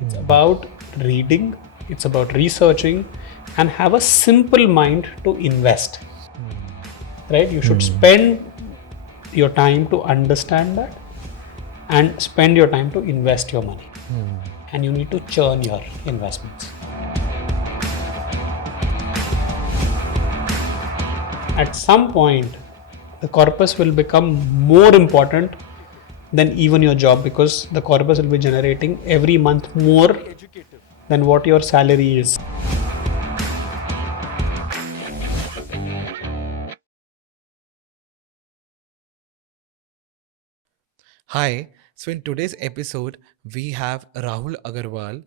It's about reading, it's about researching, and have a simple mind to invest. Right? You should spend your time to understand that and spend your time to invest your money. And you need to churn your investments. At some point, the corpus will become more important than even your job, because the corpus will be generating every month more than what your salary is. Hi. So in today's episode, we have Rahul Aggarwal.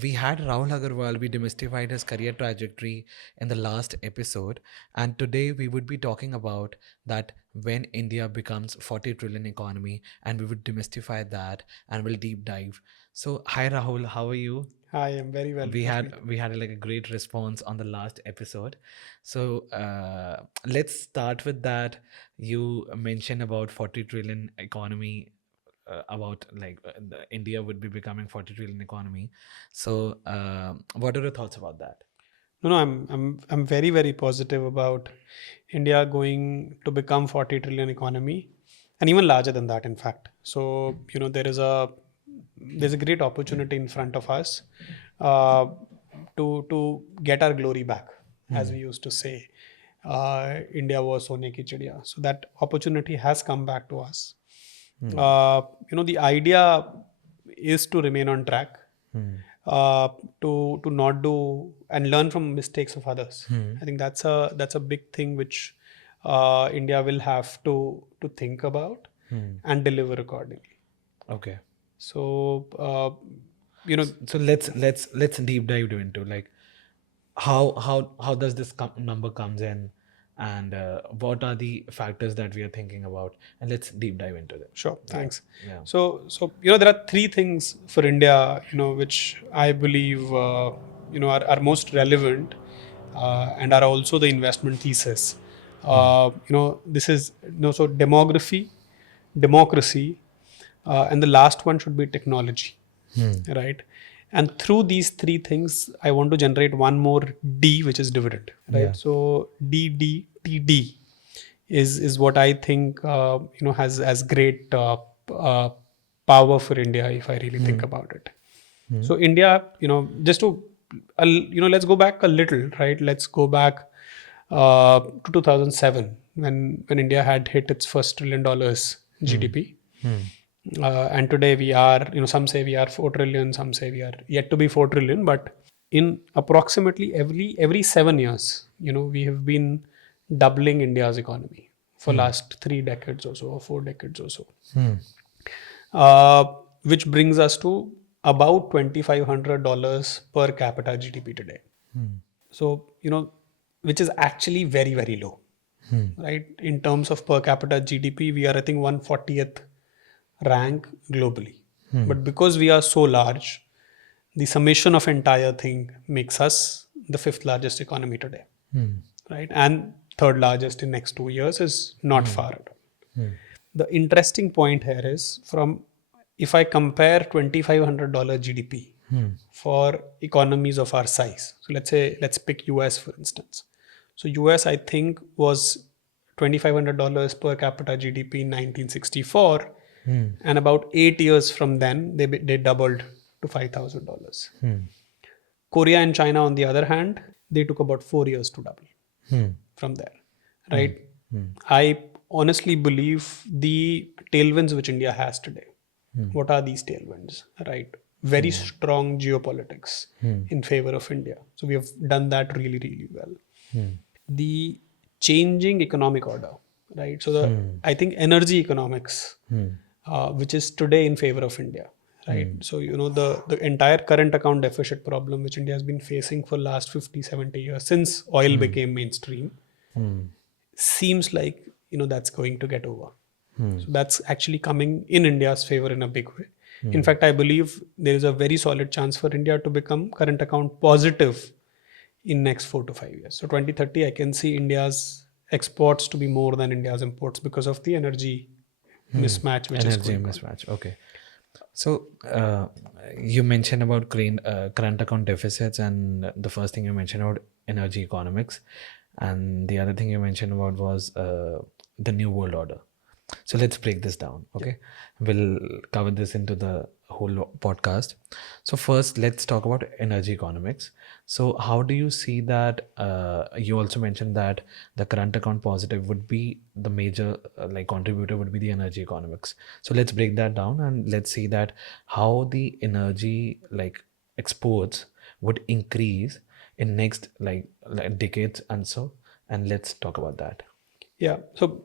We had Rahul Aggarwal. We demystified his career trajectory in the last episode, and today we would be talking about that when India becomes 40 trillion economy, and we would demystify that and we'll deep dive. So hi Rahul, how are you? I am very well. We had like a great response on the last episode. So let's start with that. You mentioned about 40 trillion economy, about like India would be becoming 40 trillion economy. So what are your thoughts about that? No, I'm very, very positive about India going to become 40 trillion economy, and even larger than that, in fact. So, there's a great opportunity in front of us, uh, to get our glory back, as we used to say. India was Sone ki chidiya. So that opportunity has come back to us. The idea is to remain on track, uh, to not do and learn from mistakes of others. I think that's a big thing which India will have to think about and deliver accordingly. Okay. So you know So let's deep dive into like how does this number comes in, and what are the factors that we are thinking about, and let's deep dive into them. Sure, thanks. Yeah. So there are three things for India, which I believe are most relevant, and are also the investment thesis. This is so demography, democracy, and the last one should be technology, right? And through these three things, I want to generate one more D, which is dividend, right? Yeah. So DDTD is what I think has great power for India, if I really think about it. So India, just to let's go back a little, right? Let's go back to 2007, when India had hit its first $1 trillion GDP. And today we are, some say we are 4 trillion, some say we are yet to be 4 trillion, but in approximately every 7 years, we have been doubling India's economy for last 3 decades or so, or 4 decades or so, uh, which brings us to about $2,500 per capita GDP today. So, which is actually very, very low, right? In terms of per capita GDP, we are, I think, 140th rank globally. But because we are so large, the summation of entire thing makes us the fifth largest economy today, right? And third largest in next 2 years is not far at all. The interesting point here is, from if I compare $2,500 GDP for economies of our size. So let's pick US for instance. So US, I think, was $2,500 per capita GDP in 1964, and about 8 years from then they doubled to $5,000. Korea and China, on the other hand, they took about 4 years to double from there, right? I honestly believe the tailwinds which India has today. What are these tailwinds, right? Very strong geopolitics in favor of India. So we have done that really, really well. The changing economic order, right? So I think energy economics, which is today in favor of India, right? So the entire current account deficit problem which India has been facing for last 50, 70 years, since oil became mainstream, seems like that's going to get over. So that's actually coming in India's favor in a big way. In fact, I believe there is a very solid chance for India to become current account positive in next 4 to 5 years. So 2030, I can see India's exports to be more than India's imports because of the energy mismatch which is Energy going on. mismatch. Okay. So you mentioned about current account deficits, and the first thing you mentioned about energy economics, and the other thing you mentioned about was the new world order. So let's break this down. Okay, we'll cover this into the whole podcast. So first, let's talk about energy economics. So how do you see that? You also mentioned that the current account positive would be the major like contributor would be the energy economics. So let's break that down and let's see that how the energy like exports would increase in next like decades and so. And let's talk about that. Yeah. So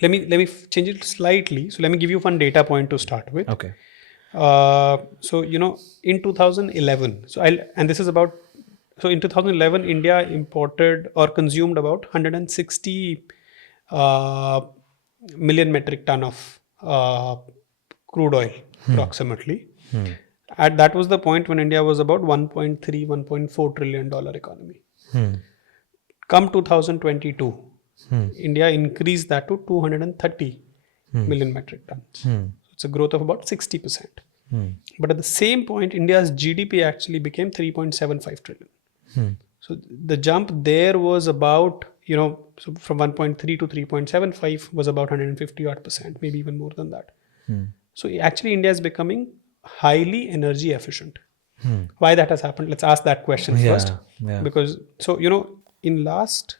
let me change it slightly. So let me give you one data point to start with. Okay. So in 2011, and this is about, so in 2011 India imported or consumed about 160 uh, million metric ton of crude oil approximately. At that was the point when India was about 1.3 1.4 trillion dollar economy. Come 2022, India increased that to 230 million metric tons. It's a growth of about 60%. But at the same point, India's GDP actually became 3.75 trillion. So the jump there was about, so from 1.3 to 3.75 was about 150 odd percent, maybe even more than that. So actually, India is becoming highly energy efficient. Why that has happened? Let's ask that question first. Yeah. Because, so, in last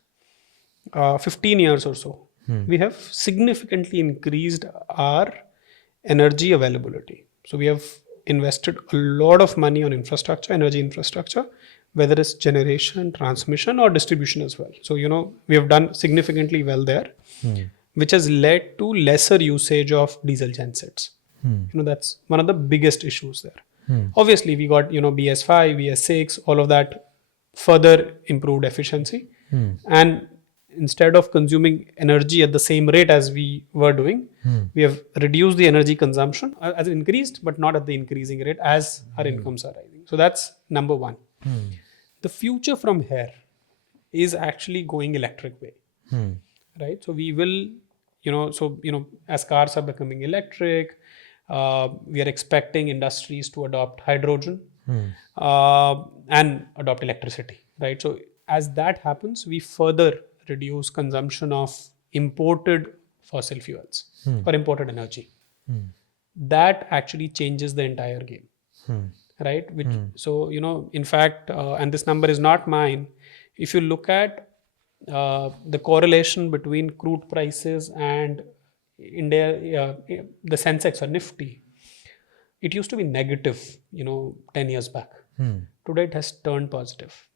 15 years or so, we have significantly increased our energy availability. So we have invested a lot of money on infrastructure, energy infrastructure, whether it's generation, transmission, or distribution as well. So, we have done significantly well there, which has led to lesser usage of diesel gensets. That's one of the biggest issues there. Obviously, we got, BS5, BS6, all of that further improved efficiency. And instead of consuming energy at the same rate as we were doing, we have reduced the energy consumption as increased, but not at the increasing rate as our incomes are rising. So that's number one. The future from here is actually going electric way, right? So we will, as cars are becoming electric, we are expecting industries to adopt hydrogen and adopt electricity, right? So as that happens, we further reduce consumption of imported fossil fuels or imported energy. That actually changes the entire game, right? Which, so, in fact, and this number is not mine. If you look at the correlation between crude prices and India, the Sensex or Nifty, it used to be negative, 10 years back. Today it has turned positive,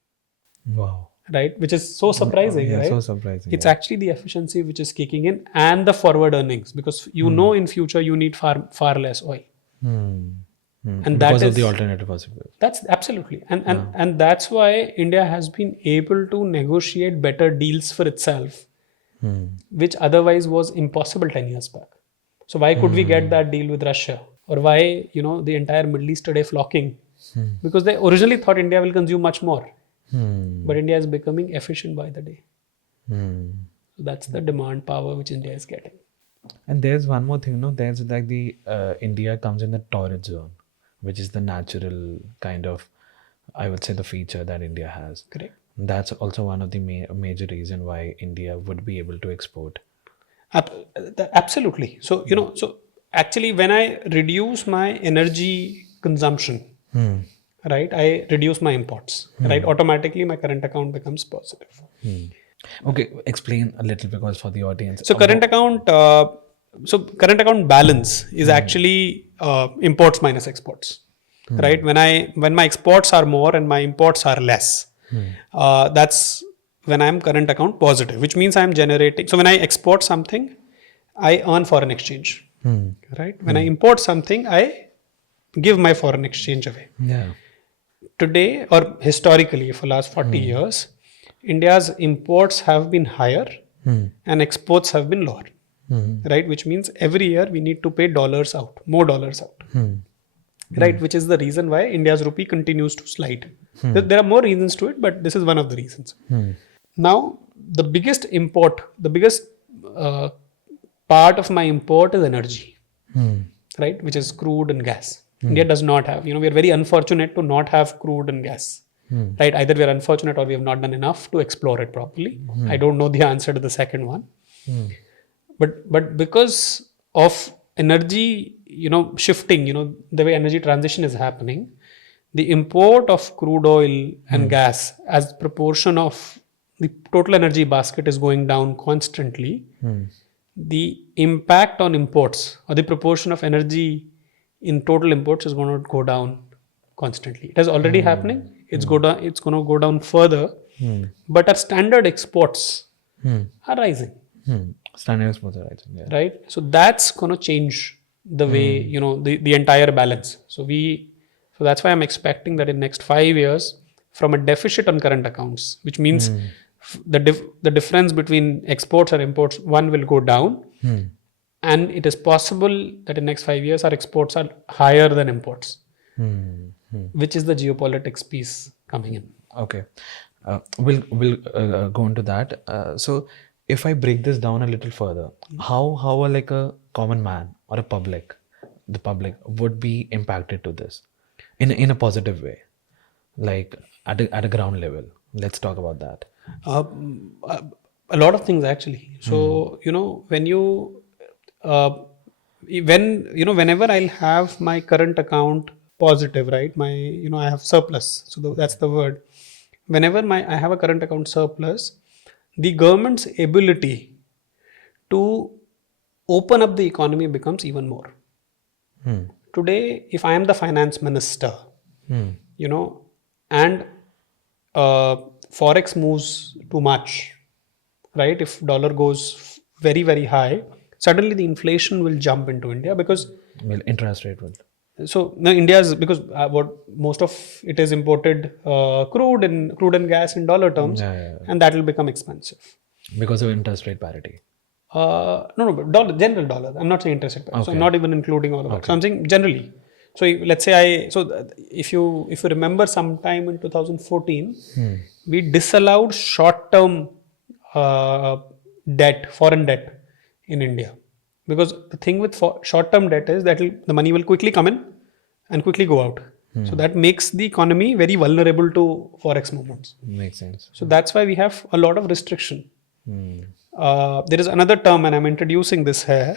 Wow. right? Which is so surprising, Yeah, right? so surprising. It's actually the efficiency which is kicking in and the forward earnings, because in future you need far less oil. And because that of the is, alternative possibility. that's absolutely, and that's why India has been able to negotiate better deals for itself, which otherwise was impossible 10 years back. So why could we get that deal with Russia, or why the entire Middle East today flocking? Because they originally thought India will consume much more, but India is becoming efficient by the day. So that's the demand power which India is getting. And there's one more thing, there's like the India comes in the torrid zone, which is the natural kind of, I would say, the feature that India has. Correct. That's also one of the major reason why India would be able to export. Absolutely. So, so actually when I reduce my energy consumption, right, I reduce my imports, right? Automatically my current account becomes positive. Okay, explain a little because for the audience. So current account balance is actually imports minus exports, right? When my exports are more and my imports are less, that's when I'm current account positive, which means I'm generating. So when I export something, I earn foreign exchange, right? When I import something, I give my foreign exchange away. Yeah. Today, or historically for last 40 years, India's imports have been higher and exports have been lower, right? Which means every year we need to pay more dollars out, right? Which is the reason why India's rupee continues to slide. There are more reasons to it, but this is one of the reasons. Now, the biggest uh, part of my import is energy, Hmm. right? Which is crude and gas. India does not have, we are very unfortunate to not have crude and gas, right? Either we are unfortunate or we have not done enough to explore it properly. I don't know the answer to the second one. Hmm. But because of energy, shifting, the way energy transition is happening, the import of crude oil and gas as proportion of the total energy basket is going down constantly. The impact on imports or the proportion of energy in total imports is going to go down constantly. It is already happening. It's it's going to go down further. But our standard exports are rising, Standard exports are rising. Yeah. right? So that's going to change the way, the entire balance. So that's why I'm expecting that in next 5 years, from a deficit on current accounts, which means the difference between exports and imports, one will go down, and it is possible that in next 5 years our exports are higher than imports, which is the geopolitics piece coming in. Okay, we'll go into that. So, if I break this down a little further, how like a common man or the public would be impacted to this in a positive way, like at a ground level? Let's talk about that. Uh, a lot of things actually. So when you whenever I'll have my current account positive, right? I have surplus. So that's the word. Whenever I have a current account surplus, the government's ability to open up the economy becomes even more. Today, if I am the finance minister, and forex moves too much, right? If dollar goes very, very high, suddenly the inflation will jump into India because Well, interest rate will. so now India's, because what most of it is imported crude and gas in dollar terms, Yeah. and that will become expensive. Because of interest rate parity. No, but general dollar. I'm not saying interest rate. So I'm Okay. not even including all of that. So I'm saying generally. So let's say if you remember sometime in 2014, we disallowed short-term foreign debt in India, because the thing with short-term debt is that the money will quickly come in and quickly go out. So that makes the economy very vulnerable to forex movements. Makes sense. So that's why we have a lot of restriction. There is another term, and I'm introducing this here.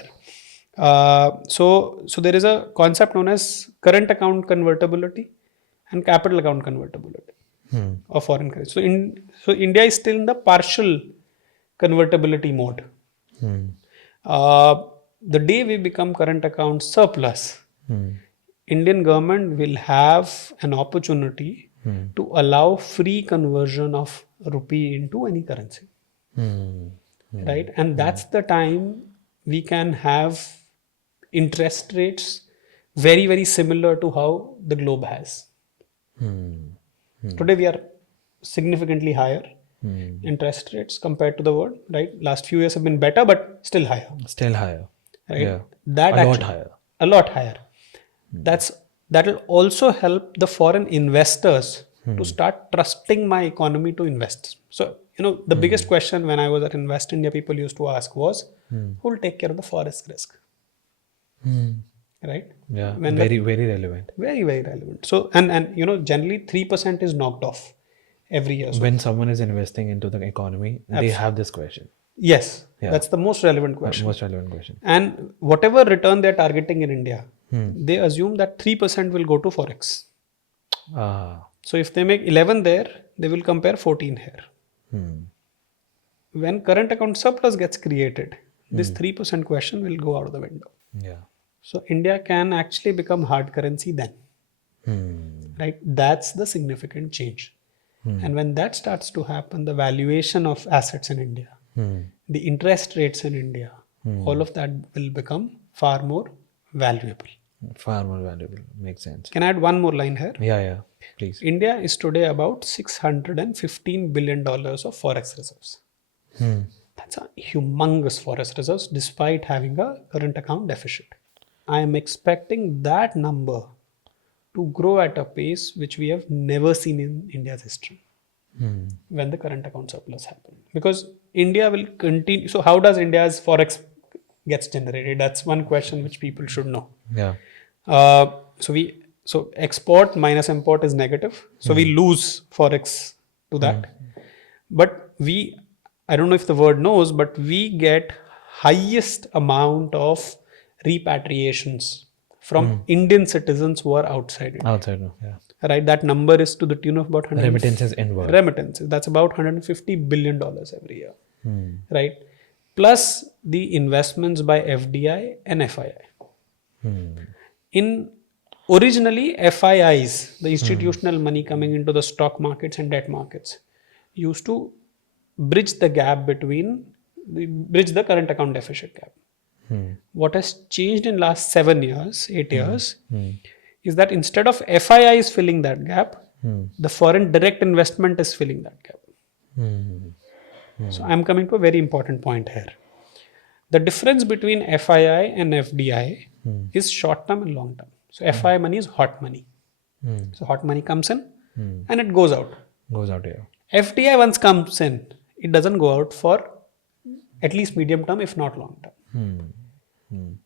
So there is a concept known as current account convertibility and capital account convertibility of foreign currency. So India is still in the partial convertibility mode. The day we become current account surplus, Indian government will have an opportunity to allow free conversion of rupee into any currency. Right? And that's the time we can have interest rates very, very similar to how the globe has. Today we are significantly higher interest rates compared to the world, right? Last few years have been better, but still higher. Still higher. Right? Yeah. That A lot higher. A lot higher. That'll also help the foreign investors to start trusting my economy to invest. So the biggest question when I was at Invest India, people used to ask was, who will take care of the forex risk? Right? Yeah. When Very relevant. Very, very relevant. So and generally 3% is knocked off every year. So When someone is investing into the economy, they have this question. yes, Yeah. that's the most relevant question. Most relevant question. And whatever return they're targeting in India, they assume that 3% will go to forex. So if they make 11 there, they will compare 14 here. When current account surplus gets created, this 3% question will go out of the window. Yeah. So India can actually become hard currency then. Right? That's the significant change. And when that starts to happen, the valuation of assets in India, the interest rates in India, all of that will become far more valuable. Far more valuable. Makes sense. Can I add one more line here? Yeah. Please. India is today about $615 billion of forex reserves. That's a humongous forex reserves despite having a current account deficit. I am expecting that number to grow at a pace which we have never seen in India's history when the current account surplus happens. Because India will continue. So how does India's forex gets generated? That's one question which people should know. Yeah. So export minus import is negative. So we lose forex to that. But I don't know if the word knows, but we get highest amount of repatriations from Indian citizens who are outside India. Outside, no. Yeah. Right, that number is to the tune of about 100 Remittances inward. remittances. That's about $150 billion every year, right? Plus the investments by FDI and FII. In originally FIIs, the institutional money coming into the stock markets and debt markets, used to bridge the gap bridge the current account deficit gap. What has changed in last 7 years, 8 years, is that instead of FIIs filling that gap, the foreign direct investment is filling that gap. So I'm coming to a very important point here. The difference between FII and FDI is short term and long term. So FII money is hot money. So hot money comes in and it goes out. Goes out here. FDI once comes in, it doesn't go out for at least medium term, if not long term.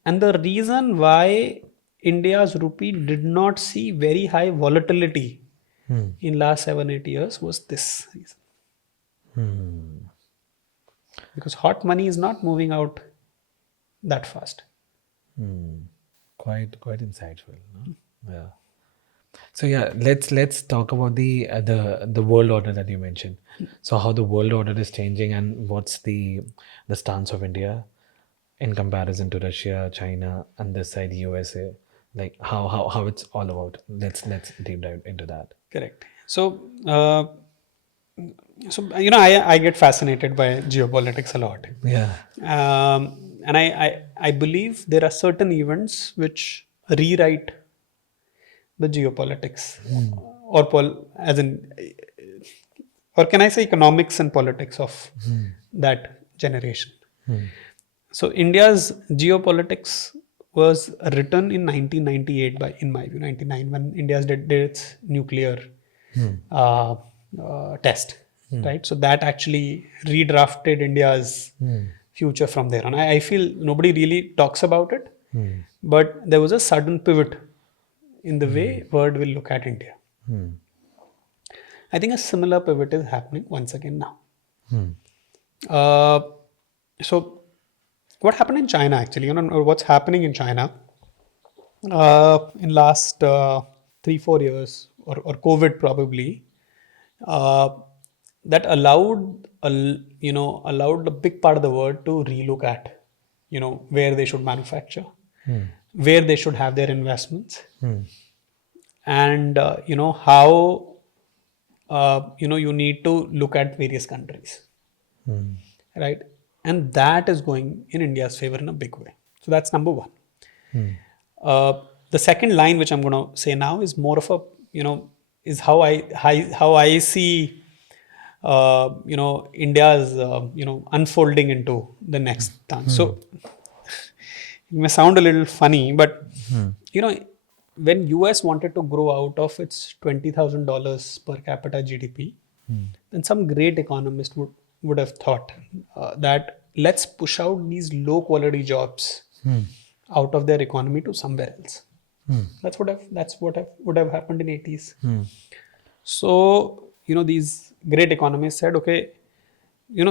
And the reason why India's rupee did not see very high volatility in last 7-8 years was this reason. Because hot money is not moving out that fast. Quite insightful. No? Yeah. So yeah, let's talk about the world order that you mentioned. So how the world order is changing and what's the stance of India in comparison to Russia, China, and this side USA. Like how it's all about. Let's deep dive into that. Correct. So I get fascinated by geopolitics a lot. Yeah. And I believe there are certain events which rewrite the geopolitics, or can I say economics and politics of that generation. So India's geopolitics was written in 1998 in my view, 99, when India did its nuclear test, right? So that actually redrafted India's future from there on. I feel nobody really talks about it, but there was a sudden pivot in the way world will look at India. I think a similar pivot is happening once again now. So what happened in China actually, or what's happening in China in last 3-4 years, or COVID probably, that allowed a big part of the world to relook at, where they should manufacture, where they should have their investments, and how you need to look at various countries, right? And that is going in India's favor in a big way. So that's number one. The second line, which I'm going to say now, is more of a, is how I see, India's, unfolding into the next time. So it may sound a little funny, but, when US wanted to grow out of its $20,000 per capita GDP, then some great economist would have thought that let's push out these low quality jobs out of their economy to somewhere else. That's what would have happened in 80s. So, these great economists said, okay,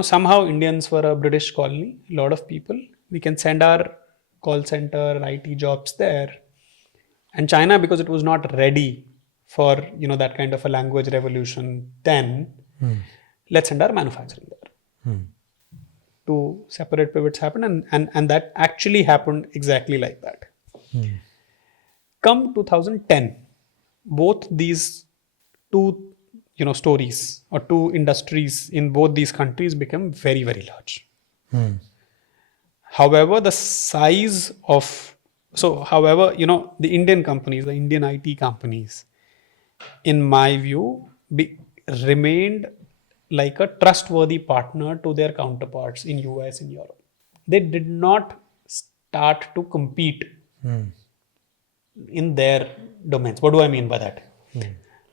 somehow Indians were a British colony, a lot of people, we can send our call center, IT jobs there. And China, because it was not ready for, that kind of a language revolution then, let's send our manufacturing there. Two separate pivots happened, and that actually happened exactly like that. Come 2010, both these two stories or two industries in both these countries became very, very large. However, the size of the Indian companies, the Indian IT companies, in my view, remained like a trustworthy partner to their counterparts in US and Europe. They did not start to compete in their domains. What do I mean by that?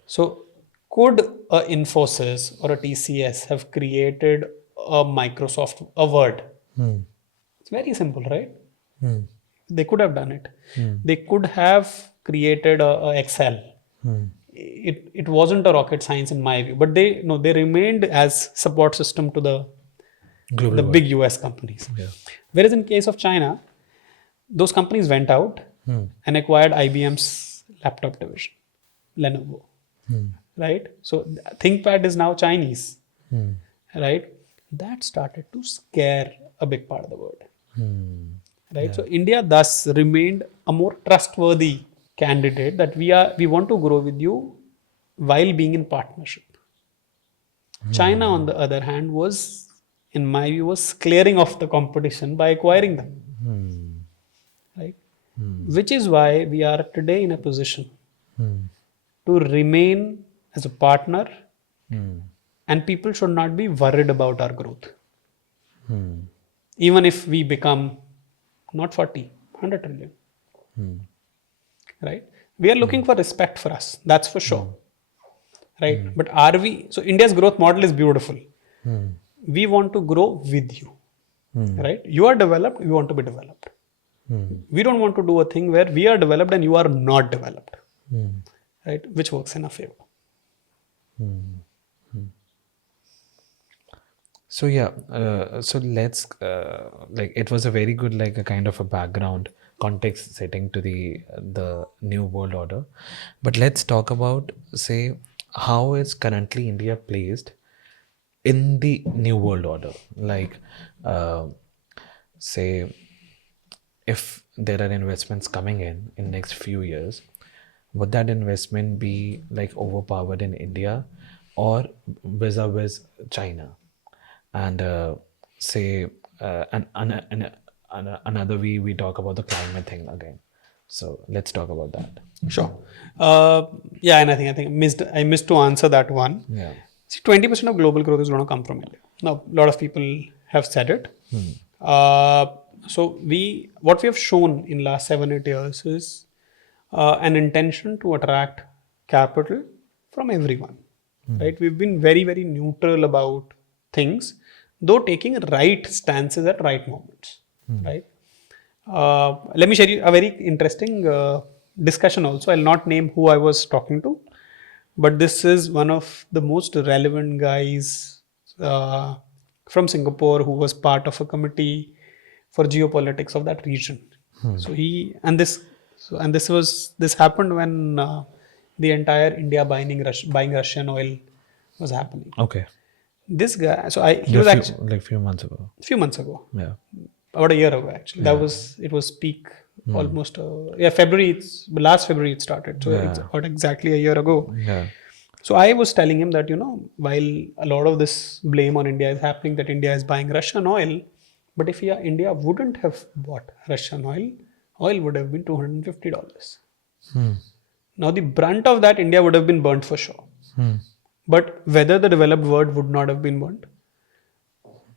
So could a Infosys or a TCS have created a Microsoft, a Word? It's very simple, right? They could have done it. They could have created a Excel. It wasn't a rocket science in my view, but they remained as support system to Global the world. big US companies. Yeah. Whereas in case of China, those companies went out and acquired IBM's laptop division, Lenovo, right? So ThinkPad is now Chinese, right? That started to scare a big part of the world, right? So India thus remained a more trustworthy candidate that we want to grow with you while being in partnership. China, on the other hand, was, in my view, was clearing off the competition by acquiring them, right? Which is why we are today in a position to remain as a partner, and people should not be worried about our growth. Even if we become not 40, 100 trillion, right? We are looking for respect for us, that's for sure, right? But are we? So India's growth model is beautiful. We want to grow with you, right? You are developed, we want to be developed. We don't want to do a thing where we are developed and you are not developed, right? Which works in our favor. So yeah, so let's like it was a very good like a kind of a background context setting to the new world order, but let's talk about say how is currently India placed in the new world order. Like say if there are investments coming in next few years, would that investment be like overpowered in India or vis-a-vis China? And say another we talk about the climate thing again. So let's talk about that. Sure. Yeah, and I think I missed to answer that one. Yeah. See, 20% of global growth is going to come from India. Now, a lot of people have said it. So what we have shown in last 7-8 years is an intention to attract capital from everyone, right? We've been very, very neutral about things, though taking right stances at right moments, right? Let me share you a very interesting discussion also. I'll not name who I was talking to, but this is one of the most relevant guys from Singapore who was part of a committee for geopolitics of that region. So this happened when the entire India buying Russian oil was happening. Okay. This guy, he was actually like few months ago. a few months ago, Yeah. about a year ago actually. It was peak almost February. Last February it started, so it's about exactly a year ago. Yeah. So I was telling him that while a lot of this blame on India is happening, that India is buying Russian oil, but if India wouldn't have bought Russian oil would have been $250. Now the brunt of that India would have been burnt for sure. But whether the developed world would not have been burnt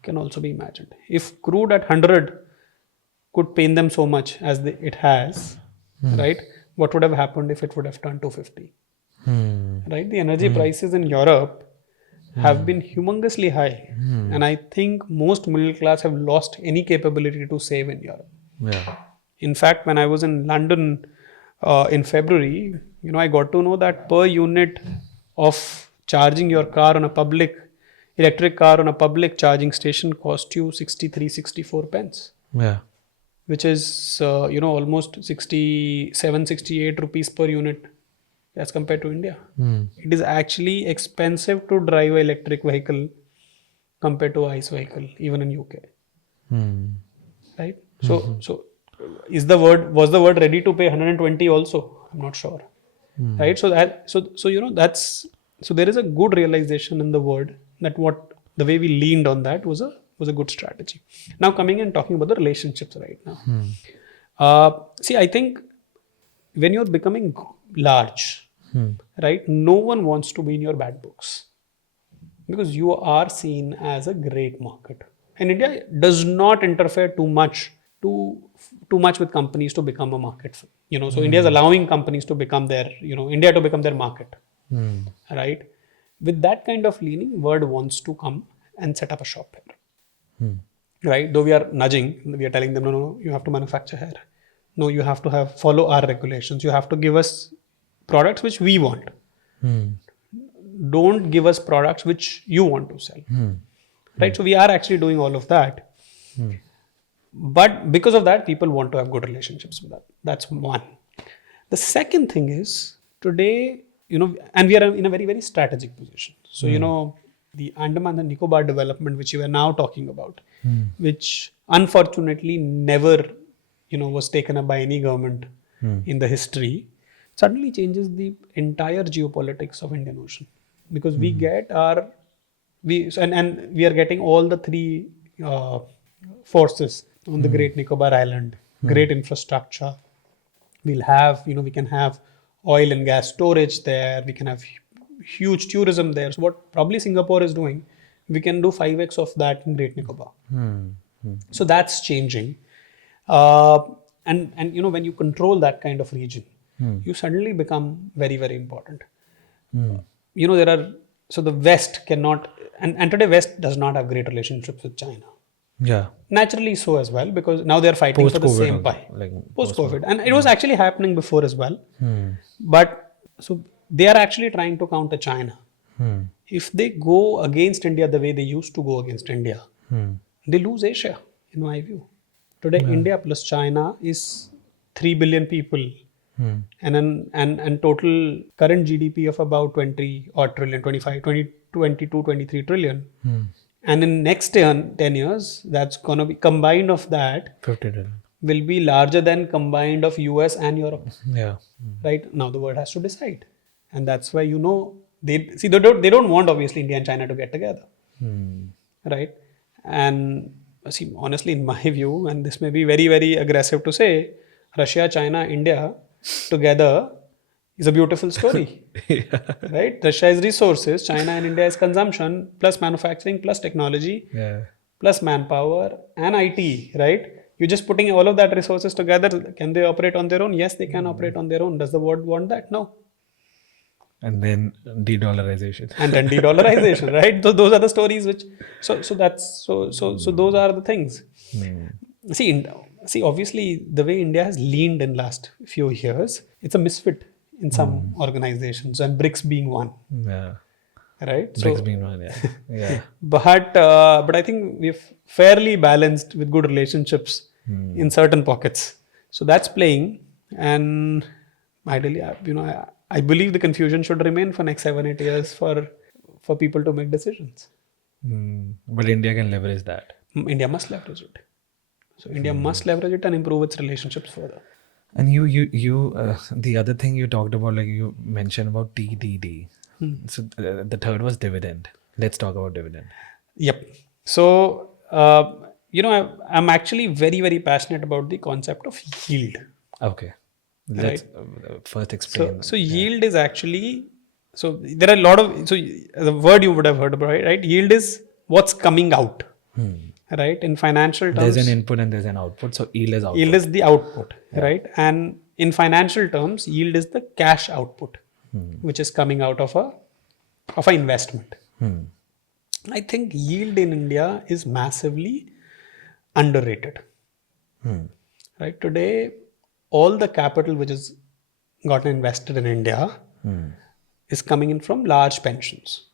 can also be imagined. If crude at 100 could pain them so much as it has, right? What would have happened if it would have turned 250? Right? The energy prices in Europe have been humongously high, and I think most middle class have lost any capability to save in Europe. Yeah. In fact, when I was in London in February, I got to know that per unit of charging your car on a electric car on a public charging station cost you 63-64 pence. Yeah. Which is almost 67-68 rupees per unit as compared to India. It is actually expensive to drive an electric vehicle compared to ICE vehicle, even in UK. Right? So was the word ready to pay 120 also? I'm not sure. Right? So there is a good realization in the word that the way we leaned on that was a good strategy. Now coming and talking about the relationships right now. See, I think when you're becoming large, right, no one wants to be in your bad books because you are seen as a great market. And India does not interfere too much with companies to become a market. So India is allowing companies to become India to become their market. Right? With that kind of leaning, Word wants to come and set up a shop here. right? Though we are nudging, we are telling them, no, you have to manufacture here. No, you have to follow our regulations. You have to give us products which we want. Don't give us products which you want to sell, right? So we are actually doing all of that. But because of that, people want to have good relationships with that. That's one. The second thing is today, and we are in a very, very strategic position. So, the Andaman and Nicobar development, which you are now talking about, which unfortunately never, was taken up by any government in the history, suddenly changes the entire geopolitics of Indian Ocean, because we get and we are getting all the three forces on the Great Nicobar Island, great infrastructure. We'll have, we can have oil and gas storage there. We can have huge tourism there. So what probably Singapore is doing, we can do 5x of that in Great Nicobar. So that's changing. And when you control that kind of region, you suddenly become very, very important. So the West cannot, and today West does not have great relationships with China. Yeah. Naturally so as well, because now they're fighting for the Post-COVID same also, pie. like Post-COVID. And it was actually happening before as well. But so they are actually trying to counter China. If they go against India the way they used to go against India, they lose Asia, in my view. Today, India plus China is 3 billion people, and total current GDP of about 20 odd trillion, 25, 20, 22, 23 trillion. And in next 10 years, that's going to be combined of that 50 trillion. will be larger than combined of US and Europe. Yeah. Right now, the world has to decide, and that's why they don't want obviously India and China to get together, right? And see, honestly, in my view, and this may be very, very aggressive to say, Russia, China, India together is a beautiful story, right? Russia is resources, China and India is consumption, plus manufacturing, plus technology, Yeah. plus manpower and IT, right? You're just putting all of that resources together. Can they operate on their own? Yes, they can operate on their own. Does the world want that? No. And then de-dollarization. And then de-dollarization, right? Those are the stories which. So those are the things. See, obviously, the way India has leaned in last few years, it's a misfit in some organizations, and BRICS being one, Yeah. right? BRICS being one, yeah. Yeah. But I think we've fairly balanced with good relationships in certain pockets. So that's playing, and ideally, I believe the confusion should remain for next 7-8 years for people to make decisions. But India can leverage that. India must leverage it. So India must leverage it and improve its relationships further. And the other thing you talked about, like you mentioned about TDD. So the third was dividend. Let's talk about dividend. Yep. So, I'm actually very, very passionate about the concept of yield. Okay. Let's first explain. So yield is actually, so there are a lot of, so the word you would have heard about, right? Yield is what's coming out, right? In financial terms. There's an input and there's an output. So yield is output. Yield is the output, right? And in financial terms, yield is the cash output, which is coming out of a investment. I think yield in India is massively underrated. Right? Today, all the capital which is gotten invested in India is coming in from large pensions.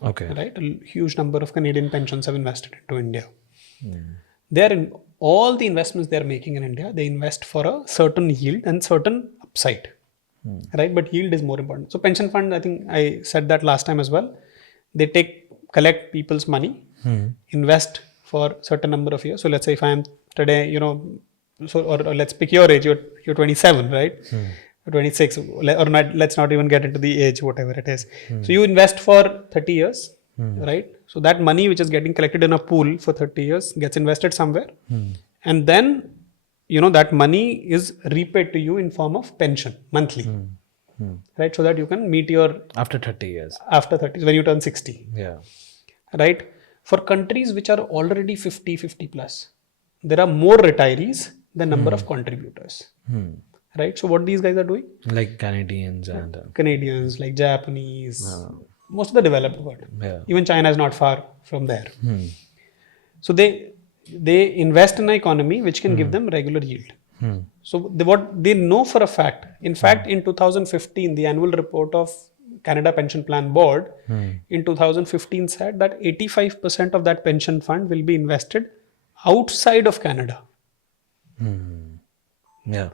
Okay. Right? A huge number of Canadian pensions have invested into India. They're in all the investments they're making in India, they invest for a certain yield and certain upside. Right? But yield is more important. So pension fund, I think I said that last time as well. They collect people's money, invest for certain number of years. So let's say if I am today, or let's pick your age, you're 27, right? 26, or not, let's not even get into the age, whatever it is. So you invest for 30 years, right? So that money which is getting collected in a pool for 30 years gets invested somewhere. And then, that money is repaid to you in form of pension monthly, right? So that you can meet your... After 30 years. After 30, when you turn 60. Yeah. Right? For countries which are already 50 plus, there are more retirees than number of contributors. Right? So what these guys are doing? Like Canadians and... Canadians, like Japanese, most of the developed world. Yeah. Even China is not far from there. So they they invest in an economy which can give them regular yield. So what they know for a fact, in fact, in 2015, the annual report of Canada Pension Plan Board in 2015 said that 85% of that pension fund will be invested outside of Canada. Yeah.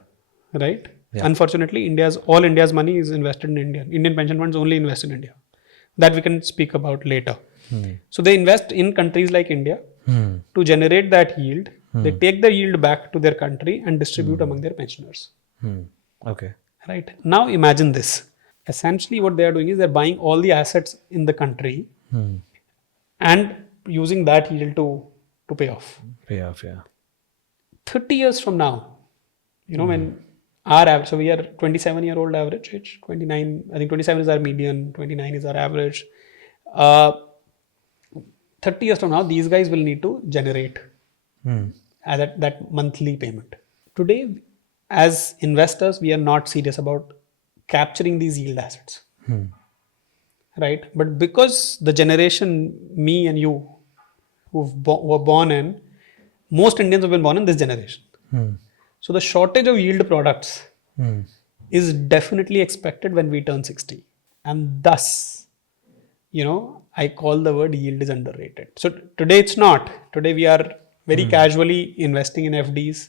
Right? Yeah. Unfortunately, all India's money is invested in India. Indian pension funds only invest in India. That we can speak about later. So they invest in countries like India to generate that yield. They take the yield back to their country and distribute among their pensioners. Okay. Right? Now imagine this. Essentially, what they are doing is they're buying all the assets in the country and using that yield to pay off. Pay off, yeah. 30 years from now, when our average, so we are 27-year-old average age, 29, I think 27 is our median, 29 is our average. 30 years from now, these guys will need to generate that monthly payment. Today, as investors, we are not serious about capturing these yield assets. Right? But because the generation, me and you, were born in, most Indians have been born in this generation. So the shortage of yield products is definitely expected when we turn 60. And thus, I call the word yield is underrated. So today it's not. Today we are very casually investing in FDs.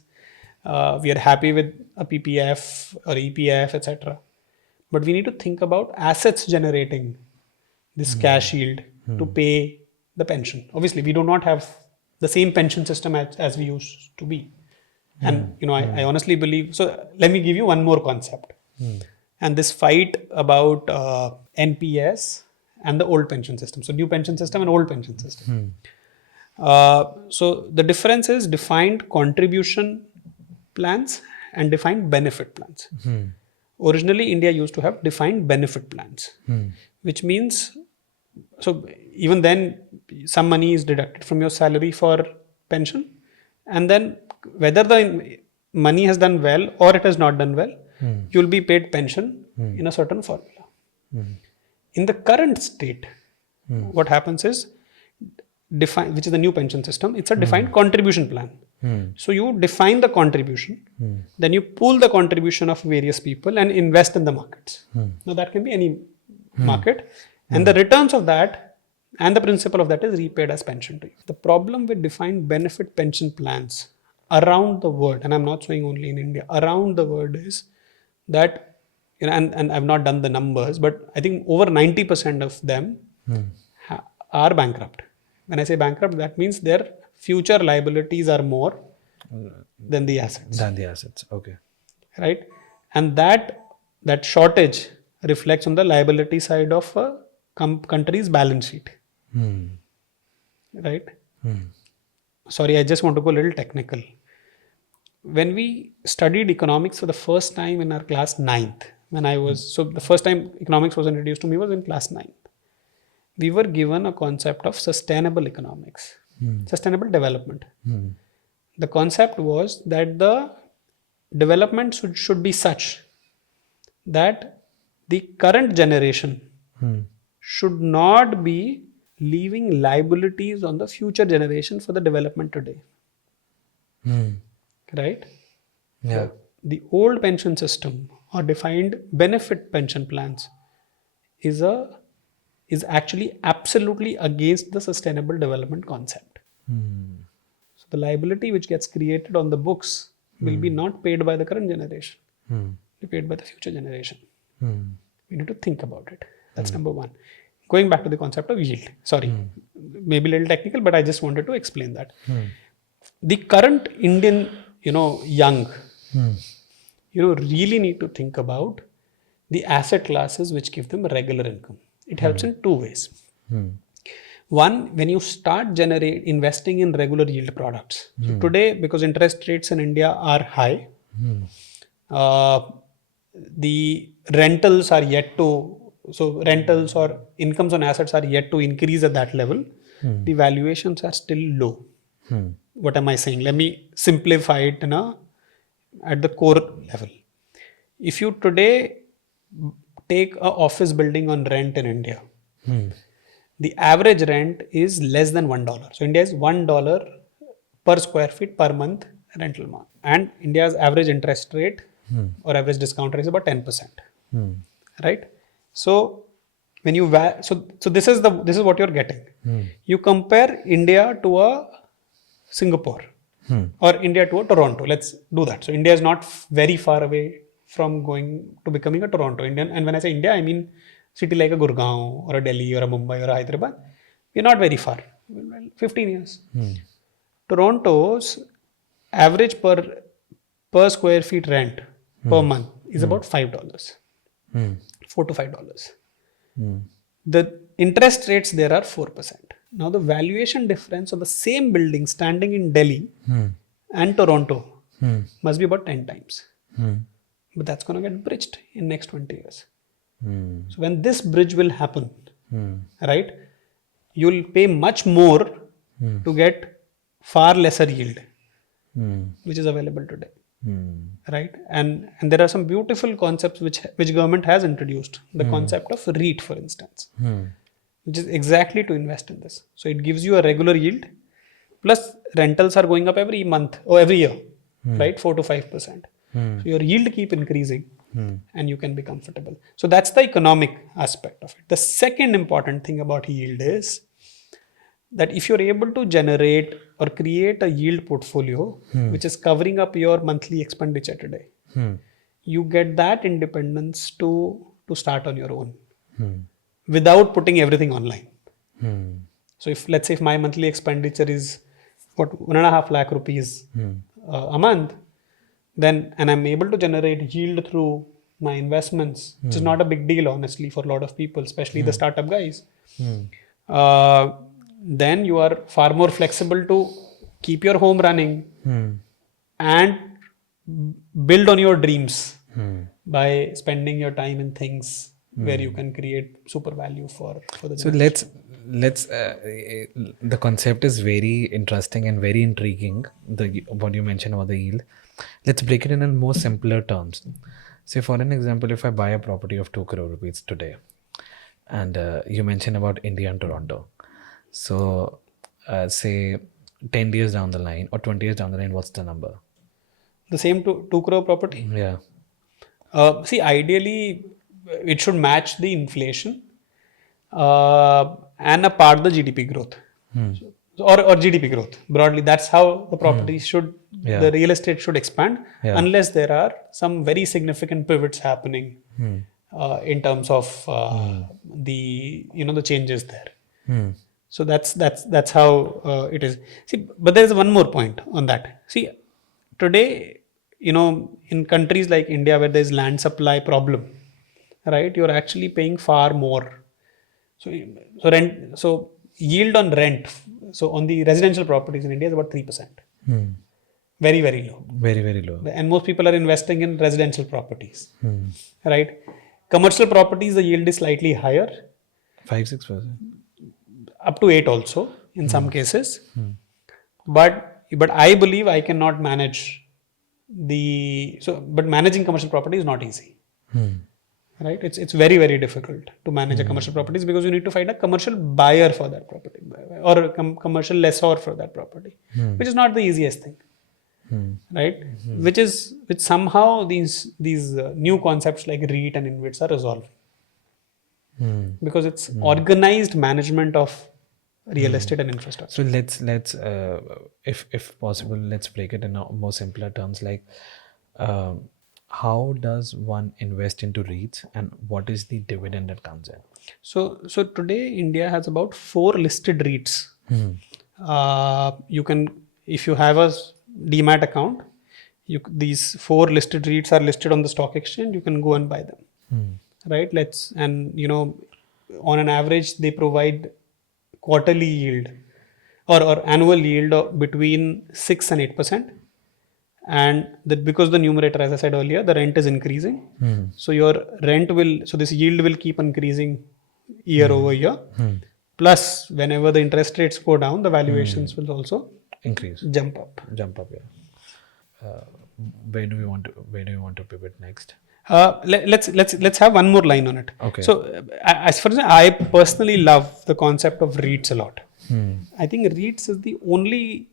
We are happy with a PPF or EPF, etc. But we need to think about assets generating this cash yield to pay the pension. Obviously, we do not have the same pension system as we used to be. And I honestly believe, so let me give you one more concept. And this fight about NPS and the old pension system. So new pension system and old pension system. So the difference is defined contribution plans and defined benefit plans. Originally, India used to have defined benefit plans, which means, so even then, some money is deducted from your salary for pension, and then whether the money has done well or it has not done well, you will be paid pension in a certain formula. In the current state, what happens is, which is the new pension system, it's a defined contribution plan. So you define the contribution, then you pool the contribution of various people and invest in the markets. Now that can be any market, and the returns of that and the principal of that is repaid as pension to you. The problem with defined benefit pension plans around the world, and I'm not saying only in India, around the world, is that, and I've not done the numbers, but I think over 90% of them are bankrupt. When I say bankrupt, that means their future liabilities are more than the assets. Okay. Right? And that shortage reflects on the liability side of a country's balance sheet. Right? Sorry, I just want to go a little technical. When we studied economics for the first time in our class 9th, so the first time economics was introduced to me was in class 9th. We were given a concept of sustainable economics, sustainable development. The concept was that the development should be such that the current generation should not be leaving liabilities on the future generation for the development today. Right? Yeah. So the old pension system or defined benefit pension plans is actually absolutely against the sustainable development concept. So the liability which gets created on the books will be not paid by the current generation, be paid by the future generation. We need to think about it. That's number one. Going back to the concept of yield. Sorry, maybe a little technical, but I just wanted to explain that. The current Indian, young, really need to think about the asset classes which give them regular income. It helps in two ways. One, when you start investing in regular yield products. So today, because interest rates in India are high, the rentals or incomes on assets are yet to increase at that level. The valuations are still low. What am I saying? Let me simplify it at the core level. If you today take an office building on rent in India, the average rent is less than $1. So India is $1 per square feet per month rental mark. And India's average interest rate or average discount rate is about 10%. Right? So when you so this is what you're getting. You compare India to a Singapore or India to a Toronto. Let's do that. So India is not very far away from going to becoming a Toronto. Indian, and when I say India, I mean city like a Gurgaon or a Delhi or a Mumbai or a Hyderabad. We're not very far. 15 years. Toronto's average per square feet rent per month is about $5. $4 to $5. The interest rates there are 4%. Now the valuation difference of the same building standing in Delhi and Toronto must be about 10 times. But that's going to get bridged in next 20 years. So when this bridge will happen, right, you'll pay much more to get far lesser yield, which is available today. Right, and there are some beautiful concepts which government has introduced. The concept of REIT, for instance, which is exactly to invest in this. So it gives you a regular yield, plus rentals are going up every month or every year, right, 4 to 5%. So your yield keep increasing, and you can be comfortable. So that's the economic aspect of it. The second important thing about yield is that if you're able to generate or create a yield portfolio which is covering up your monthly expenditure today, you get that independence to start on your own without putting everything online. So if let's say if my monthly expenditure is what 1.5 lakh rupees a month, then and I'm able to generate yield through my investments, which is not a big deal honestly for a lot of people, especially the startup guys. Then you are far more flexible to keep your home running and build on your dreams by spending your time in things where you can create super value for the So generation. let's the concept is very interesting and very intriguing, what you mentioned about the yield. Let's break it in more simpler terms. Say for an example, if I buy a property of 2 crore rupees today, and you mentioned about India and Toronto. So say 10 years down the line or 20 years down the line, what's the number? The same 2 crore property? Yeah. See, ideally, it should match the inflation and a part of the GDP growth. Or GDP growth. Broadly, that's how the property the real estate should expand, unless there are some very significant pivots happening in terms of the changes there. So that's how it is. See, but there is one more point on that. See, today, in countries like India where there is land supply problem, right, you're actually paying far more. So yield on rent, so on the residential properties in India is about 3%. Very, very low. Very, very low. And most people are investing in residential properties, right? Commercial properties, the yield is slightly higher. 5-6%. Up to 8 also in some cases. But I believe I cannot manage but managing commercial property is not easy. Right? It's very, very difficult to manage a commercial properties because you need to find a commercial buyer for that property or a commercial lessor for that property, which is not the easiest thing. Right? Which somehow these new concepts like REIT and InvITs are resolving. Because it's organized management of real estate and infrastructure. So let's if possible, let's break it in more simpler terms, like how does one invest into REITs and what is the dividend that comes in? So today India has about 4 listed REITs. You can, if you have a demat account, these 4 listed REITs are listed on the stock exchange. You can go and buy them. Right? On an average, they provide quarterly yield or annual yield of between 6 and 8%. And that because the numerator, as I said earlier, the rent is increasing. So your rent so this yield will keep increasing year over year. Plus, whenever the interest rates go down, the valuations will also increase, jump up. Yeah. Where do you want to pivot next? Let's have one more line on it. Okay. So as far as I personally love the concept of REITs a lot. I think REITs is the only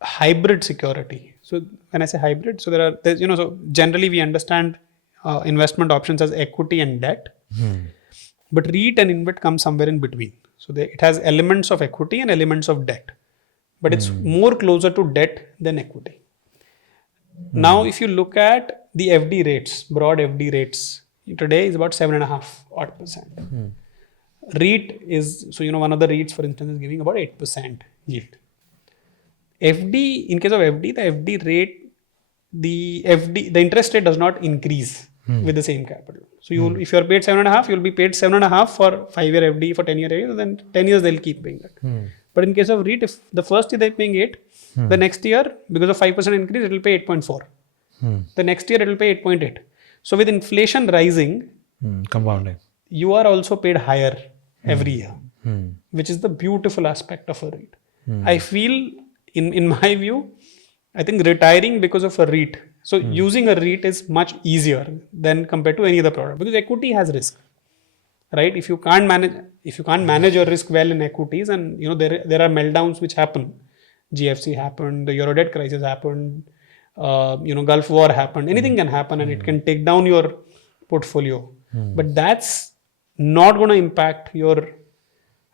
hybrid security. So when I say hybrid, so there's, so generally we understand investment options as equity and debt, but REIT and InvIT come somewhere in between. So it has elements of equity and elements of debt, but it's more closer to debt than equity. Now, if you look at the FD rates, broad FD rates, today is about 7.5% odd. REIT is, so one of the REITs, for instance, is giving about 8% yield. FD, in case of FD, the FD rate, the interest rate does not increase with the same capital. So if you're paid 7.5, you'll be paid 7.5 for 5-year FD, for 10-year FD, then 10 years they'll keep paying that. But in case of REIT, if the first year they're paying 8, the next year, because of 5% increase, it will pay 8.4. The next year it will pay 8.8. So with inflation rising, compounding, you are also paid higher every year, which is the beautiful aspect of a REIT. I feel, in my view, I think retiring because of a REIT. So using a REIT is much easier than compared to any other product, because equity has risk, right? If you can't manage your risk well in equities, and there are meltdowns which happen. GFC happened, the Euro debt crisis happened, Gulf War happened. Anything can happen, and it can take down your portfolio. But that's not going to impact your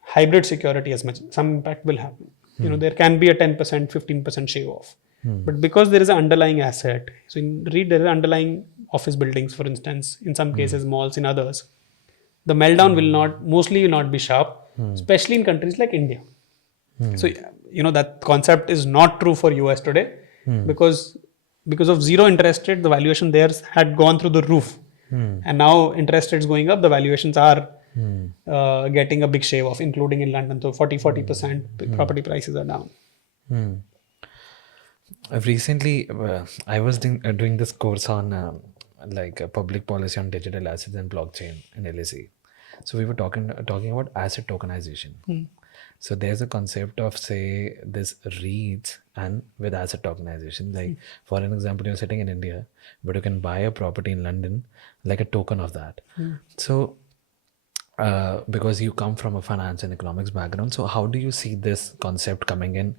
hybrid security as much. Some impact will happen. There can be a 10%, 15% shave off. But because there is an underlying asset, so in REIT there is underlying office buildings, for instance, in some cases malls, in others, the meltdown mostly will not be sharp, especially in countries like India. So that concept is not true for US today, because of zero interest rate, the valuation there had gone through the roof, and now interest rates going up, the valuations are getting a big shave off, including in London. So 40% property prices are down. Recently, I was doing this course on public policy on digital assets and blockchain in LSE. So we were talking about asset tokenization. So there's a concept of, say, this REITs and with asset tokenization. Like, for an example, you're sitting in India, but you can buy a property in London, like a token of that. So because you come from a finance and economics background, so how do you see this concept coming in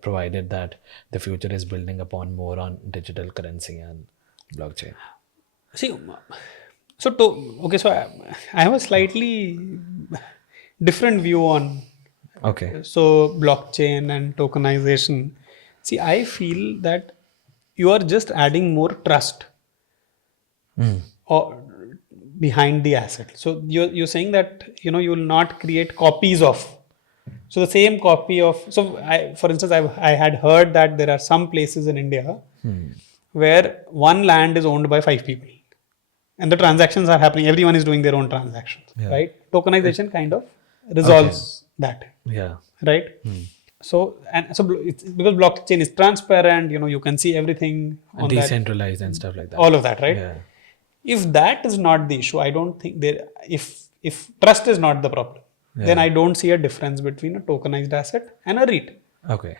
provided that the future is building upon more on digital currency and blockchain? See, so I have a slightly different view on blockchain and tokenization. See, I feel that you are just adding more trust or behind the asset. So you're saying that you will not create copies of. So the same copy of. So for instance, I had heard that there are some places in India where one land is owned by 5 people, and the transactions are happening. Everyone is doing their own transactions, right? Tokenization kind of resolves that. Yeah. Right. So it's because blockchain is transparent. You can see everything on decentralized and stuff like that. All of that, right? Yeah. If that is not the issue, I don't think if trust is not the problem, then I don't see a difference between a tokenized asset and a REIT. Okay.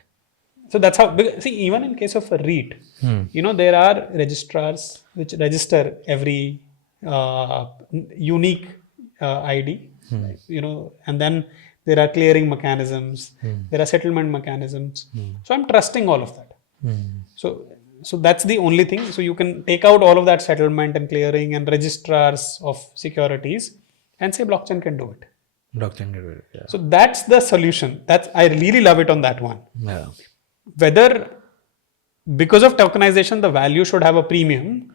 So that's how. See, even in case of a REIT, there are registrars which register every unique ID, and then there are clearing mechanisms, there are settlement mechanisms. So I'm trusting all of that. So that's the only thing. So you can take out all of that settlement and clearing and registrars of securities and say blockchain can do it. Blockchain can do it. Yeah. So that's the solution. I really love it on that one. Yeah. Whether because of tokenization the value should have a premium,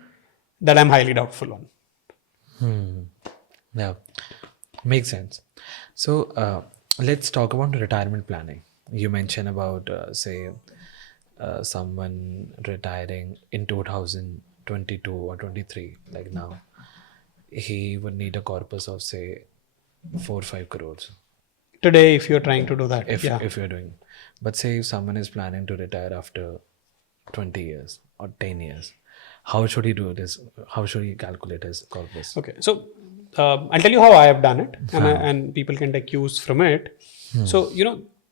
that I'm highly doubtful on. Yeah, makes sense. So let's talk about retirement planning. You mentioned about someone retiring in 2022 or 23, like now, he would need a corpus of say 4 or 5 crores. Today, if you're trying to do that. If you're doing. But say if someone is planning to retire after 20 years or 10 years, how should he do this? How should he calculate his corpus? Okay, so I'll tell you how I have done it, and people can take cues from it. So,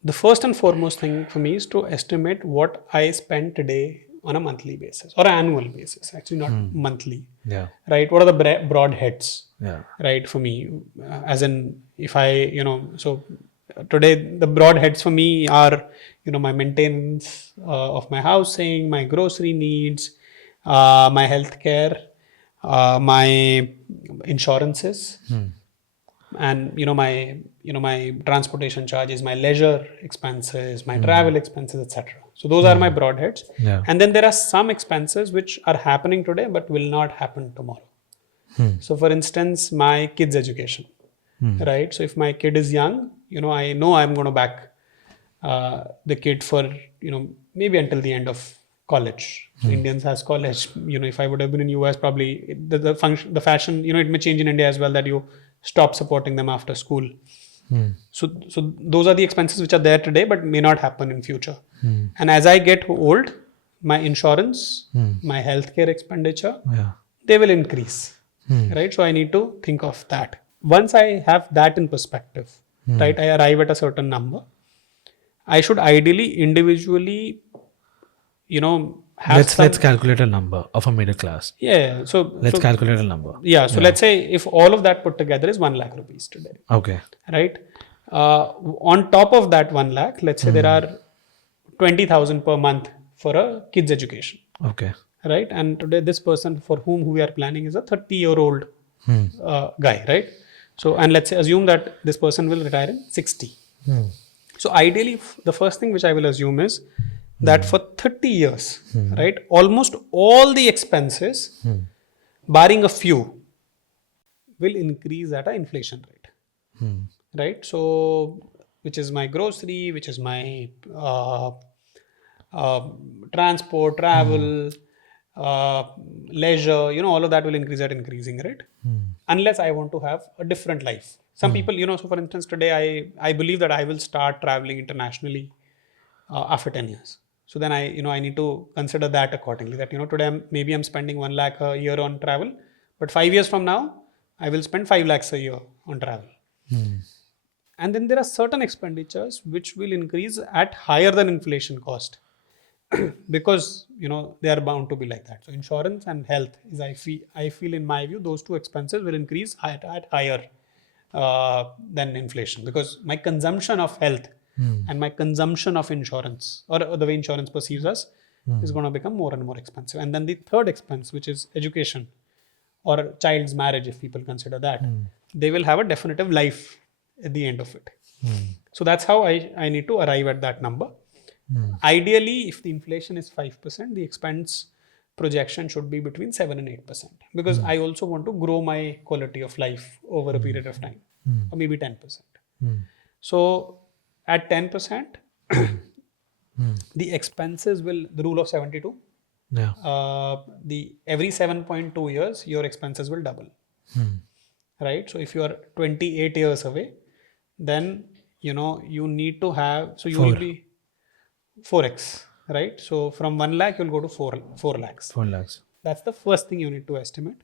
the first and foremost thing for me is to estimate what I spend today on a monthly basis or annual basis, actually not monthly. Yeah. Right. What are the broad heads? Yeah. Right. For me, as in if I, today the broad heads for me are, my maintenance of my housing, my grocery needs, my healthcare, my insurances, and my transportation charges, my leisure expenses, my travel expenses, etc. So those are my broad heads. Yeah. And then there are some expenses which are happening today but will not happen tomorrow. So for instance, my kids education, right? So if my kid is young, I know I'm going to back the kid for maybe until the end of college. So Indians has college. If I would have been in US, probably the function, the fashion, it may change in India as well, that you stop supporting them after school. So those are the expenses which are there today but may not happen in future. And as I get old, my insurance, my healthcare expenditure, Yeah. they will increase, right? So I need to think of that. Once I have that in perspective, right, I arrive at a certain number. I should ideally individually, have Let's calculate a number of a middle class. yeah. So Let's calculate a number. yeah. So let's say if all of that put together is 1 lakh rupees today, Okay. right? On top of that 1 lakh, let's say there are 20,000 per month for a kid's education, Okay. right? And today this person for whom we are planning is a 30-year-old guy, right? So, and let's say assume that this person will retire in 60. So ideally, the first thing which I will assume is that for 30 years, right, almost all the expenses, barring a few, will increase at an inflation rate, right? So, which is my grocery, which is my transport, travel, leisure, all of that will increase at increasing rate, unless I want to have a different life. Some people, so for instance, today I believe that I will start traveling internationally after 10 years. So then I need to consider that accordingly, that, today I'm spending 1 lakh a year on travel, but 5 years from now, I will spend 5 lakhs a year on travel. And then there are certain expenditures which will increase at higher than inflation cost because they are bound to be like that. So insurance and health is, I feel in my view, those two expenses will increase at higher than inflation, because my consumption of health and my consumption of insurance, or the way insurance perceives us, is going to become more and more expensive. And then the third expense, which is education or child's marriage, if people consider that, they will have a definitive life at the end of it. So that's how I need to arrive at that number. Ideally, if the inflation is 5%, the expense projection should be between 7 and 8%, because I also want to grow my quality of life over a period of time, or maybe 10%. So at 10%, the expenses will, the rule of 72, Yeah. every 7.2 years, your expenses will double. Right? So if you are 28 years away, then, you need to have, so you will be 4x, right? So from 1 lakh, you'll go to 4 lakhs. 4 lakhs. That's the first thing you need to estimate.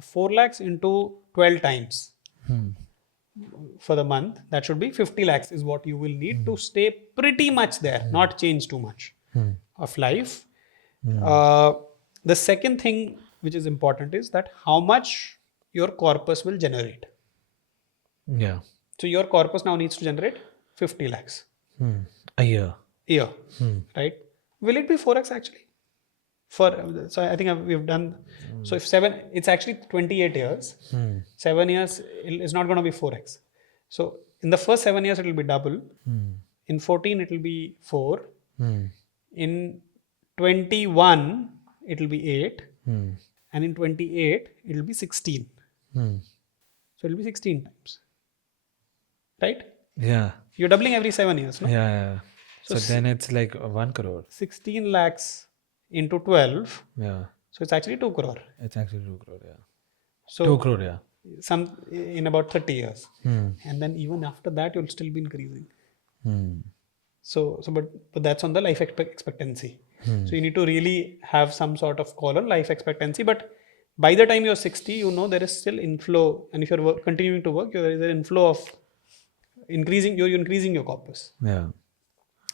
4 lakhs into 12 times for the month, that should be 50 lakhs is what you will need to stay pretty much there, not change too much of life. The second thing which is important is that how much your corpus will generate. Yeah. So your corpus now needs to generate 50 lakhs A year. year, right? Will it be 4x actually? So I think we've done. So if it's actually 28 years. 7 years is not going to be 4x. So in the first 7 years, it will be double. In 14, it will be 4. In 21, it will be 8. And in 28, it will be 16. So it will be 16 times. Right? Yeah. You're doubling every 7 years, no? Yeah. So then it's like 1 crore. 16 lakhs into 12. Yeah. So it's actually 2 crore. It's actually 2 crore. Yeah. So 2 crore. Yeah. some in about 30 years. And then even after that, you'll still be increasing. But that's on the life expectancy. So you need to really have some sort of call on life expectancy. But by the time you're 60, there is still inflow. And if you're continuing to work, there is an inflow of increasing. You're increasing your corpus. Yeah.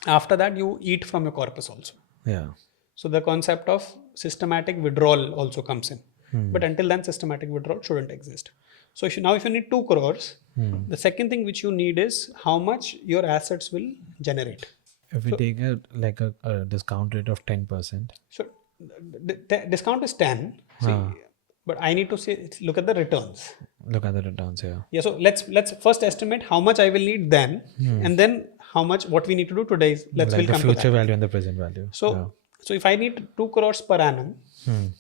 After that, you eat from your corpus also. Yeah. So the concept of systematic withdrawal also comes in. But until then, systematic withdrawal shouldn't exist. So if you need 2 crores, the second thing which you need is how much your assets will generate. If we So- take a discount rate of 10%. So discount is 10. See, but I need to say, look at the returns. Look at the returns here. Yeah. So let's first estimate how much I will need then, and then how much what we need to do today. We'll Like the come to future that. value and the present value. So so if I need 2 crores per annum,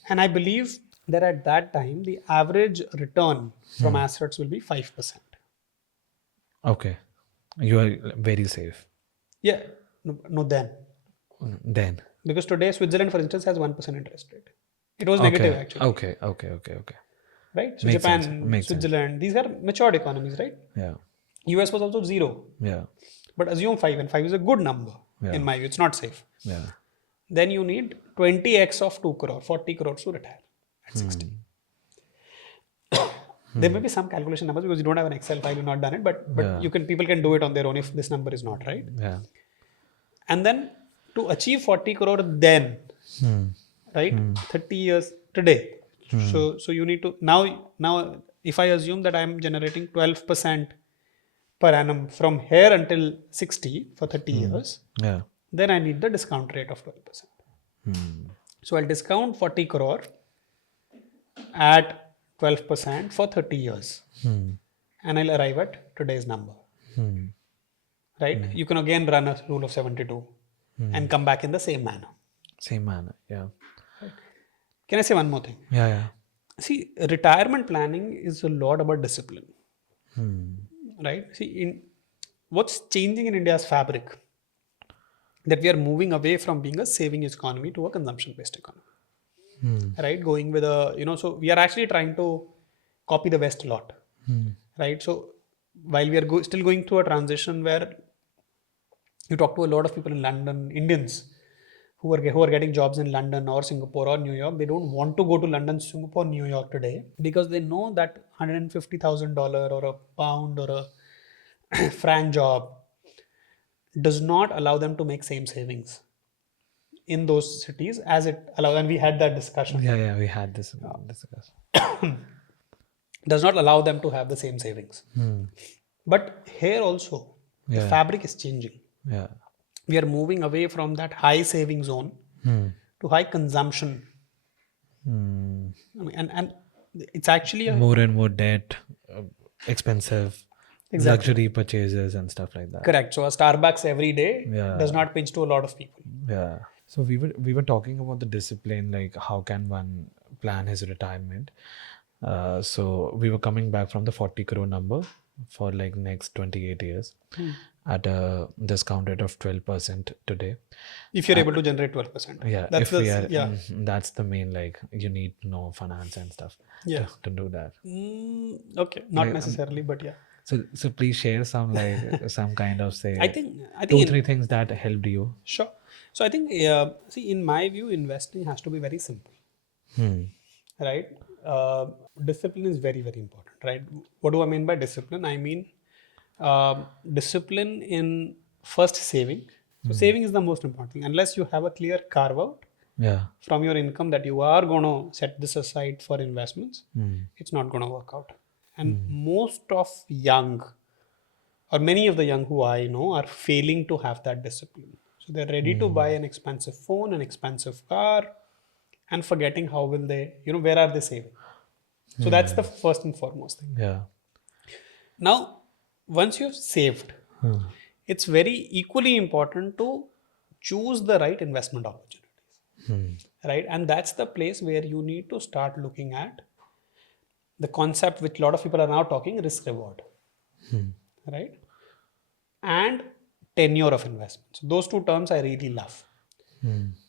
and I believe that at that time the average return from assets will be 5%. Okay. You are very safe. Yeah. No then. Then. Because today Switzerland, for instance, has 1% interest rate. It was negative actually. Okay. Right? So Makes Japan, sense. Makes Switzerland, these are matured economies, right? Yeah. US was also 0. Yeah. But assume 5, and 5 is a good number in my view. It's not safe. Yeah. Then you need 20x of 2 crore, 40 crores to retire at 60. There may be some calculation numbers because you don't have an Excel file, you've not done it, but people can do it on their own if this number is not right. Yeah. And then to achieve 40 crore then, right? 30 years today. So you need to now if I assume that I'm generating 12% per annum from here until 60 for 30 years, Yeah. then I need the discount rate of 12%. So I'll discount 40 crore at 12% for 30 years. And I'll arrive at today's number. Right? You can again run a rule of 72 and come back in the same manner. Same manner. Yeah. Can I say one more thing? Yeah. See, retirement planning is a lot about discipline. Right? See, what's changing in India's fabric, that we are moving away from being a saving economy to a consumption-based economy. Right? Going with so we are actually trying to copy the West a lot. Right? So while we are still going through a transition where you talk to a lot of people in London, Indians who are getting jobs in London or Singapore or New York, they don't want to go to London, Singapore, New York today because they know that $150,000 or a pound or a franc job does not allow them to make same savings in those cities as it allows. And we had that discussion. Yeah. We had this discussion. Does not allow them to have the same savings. But here also, the fabric is changing. Yeah. We are moving away from that high saving zone to high consumption. I mean, and it's actually more and more debt, expensive, luxury purchases and stuff like that. Correct. So a Starbucks every day does not pinch to a lot of people. Yeah. So we were talking about the discipline, like how can one plan his retirement. So we were coming back from the 40 crore number for like next 28 years at a discount rate of 12% today. If you're able to generate 12%. Yeah. That's the main, like you need to know finance and stuff to do that. Okay. Not necessarily, but yeah. So please share some like some kind of say I think 2-3 things that helped you. Sure. So I think see, in my view, investing has to be very simple. Right? Discipline is very, very important, right? What do I mean by discipline? I mean discipline in first saving. So saving is the most important thing. Unless you have a clear carve out from your income that you are going to set this aside for investments, it's not going to work out. And most of young, or many of the young who I know, are failing to have that discipline. So they're ready to buy an expensive phone, an expensive car, and forgetting how will they, where are they saving? So that's the first and foremost thing. Yeah. Now, once you've saved, it's very equally important to choose the right investment opportunities. Right? And that's the place where you need to start looking at the concept which a lot of people are now talking, risk reward. Right? And tenure of investment. So those two terms I really love.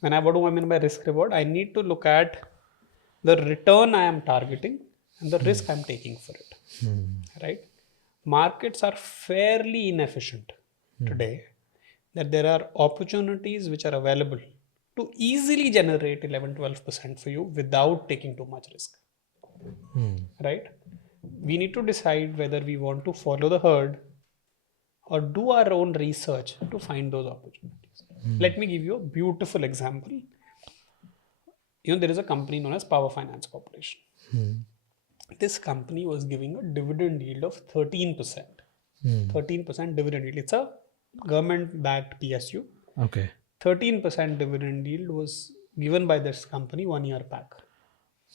What do I mean by risk reward? I need to look at the return I am targeting and the risk I'm taking for it. Right? Markets are fairly inefficient today, that there are opportunities which are available to easily generate 11-12% for you without taking too much risk. Right? We need to decide whether we want to follow the herd or do our own research to find those opportunities. Let me give you a beautiful example. There is a company known as Power Finance Corporation. this company was giving a dividend yield of 13%. 13% dividend yield. It's a government-backed PSU. Okay. 13% dividend yield was given by this company 1 year back.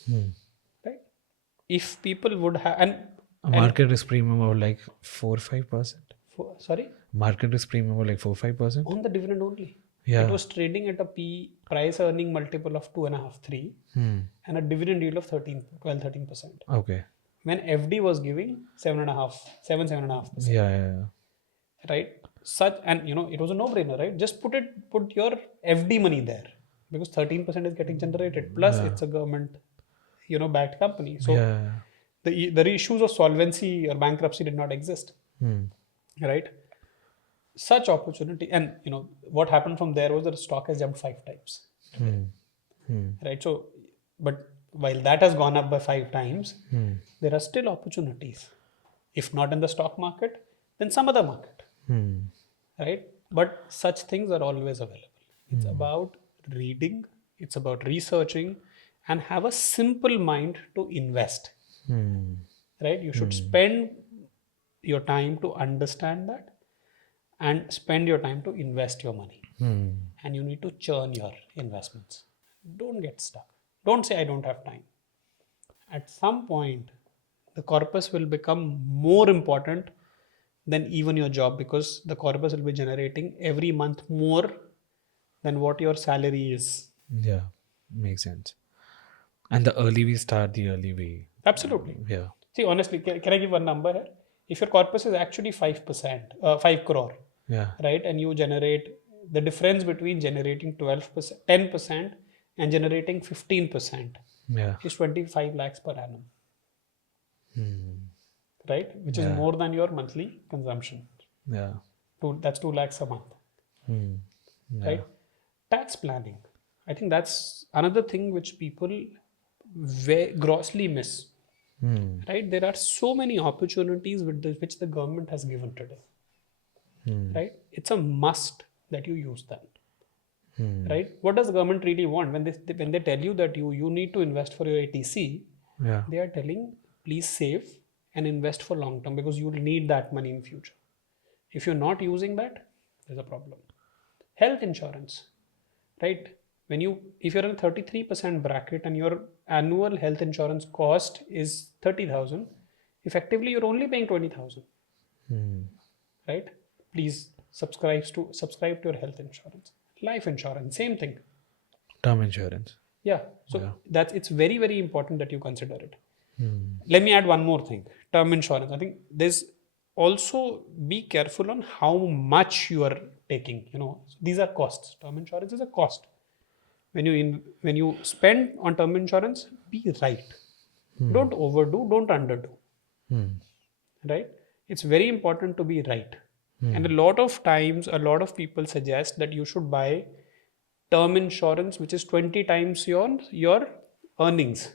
Right? If people would have, A market risk premium of like 4-5%. Sorry? Market risk premium of like 4-5%. On the dividend only. Yeah. It was trading at a price earning multiple of 2.5, 3, and a dividend yield of 13%. Okay. When FD was giving 7.5%. Yeah. Right? And it was a no-brainer, right? Just put your FD money there, because 13% is getting generated. Plus, it's a government, backed company. So Yeah. the issues of solvency or bankruptcy did not exist, right? Such opportunity, and what happened from there was that the stock has jumped 5 times, right? So, but while that has gone up by 5 times, there are still opportunities. If not in the stock market, then some other market, right? But such things are always available. It's about reading, it's about researching, and have a simple mind to invest, right? You should spend your time to understand that, and spend your time to invest your money. And you need to churn your investments. Don't get stuck. Don't say, I don't have time. At some point, the corpus will become more important than even your job, because the corpus will be generating every month more than what your salary is. Yeah. Makes sense. And the early we start, the early we. Absolutely. Yeah. See, honestly, can I give one number here? If your corpus is actually 5%, 5 crore, Yeah. right, and you generate the difference between generating 12%, 10% and generating 15% Yeah. is 25 lakhs per annum, right, which is more than your monthly consumption. Yeah. That's 2 lakhs a month, right? Tax planning, I think that's another thing which people grossly miss, right? There are so many opportunities which the government has given today, right? It's a must that you use that, right? What does the government really want when they tell you that you need to invest for your ATC? Yeah. They are telling, please save and invest for long term, because you will need that money in future. If you're not using that, there's a problem. Health insurance, right? If you're in a 33% bracket and your annual health insurance cost is 30,000, effectively you're only paying 20,000, right? Please subscribe to your health insurance. Life insurance, same thing. Term insurance. Yeah. So it's very, very important that you consider it. Let me add one more thing. Term insurance. I think there's also, be careful on how much you are taking. These are costs. Term insurance is a cost. When you spend on term insurance, be right. Don't overdo, don't underdo. Right? It's very important to be right. And a lot of times, a lot of people suggest that you should buy term insurance which is 20 times your earnings.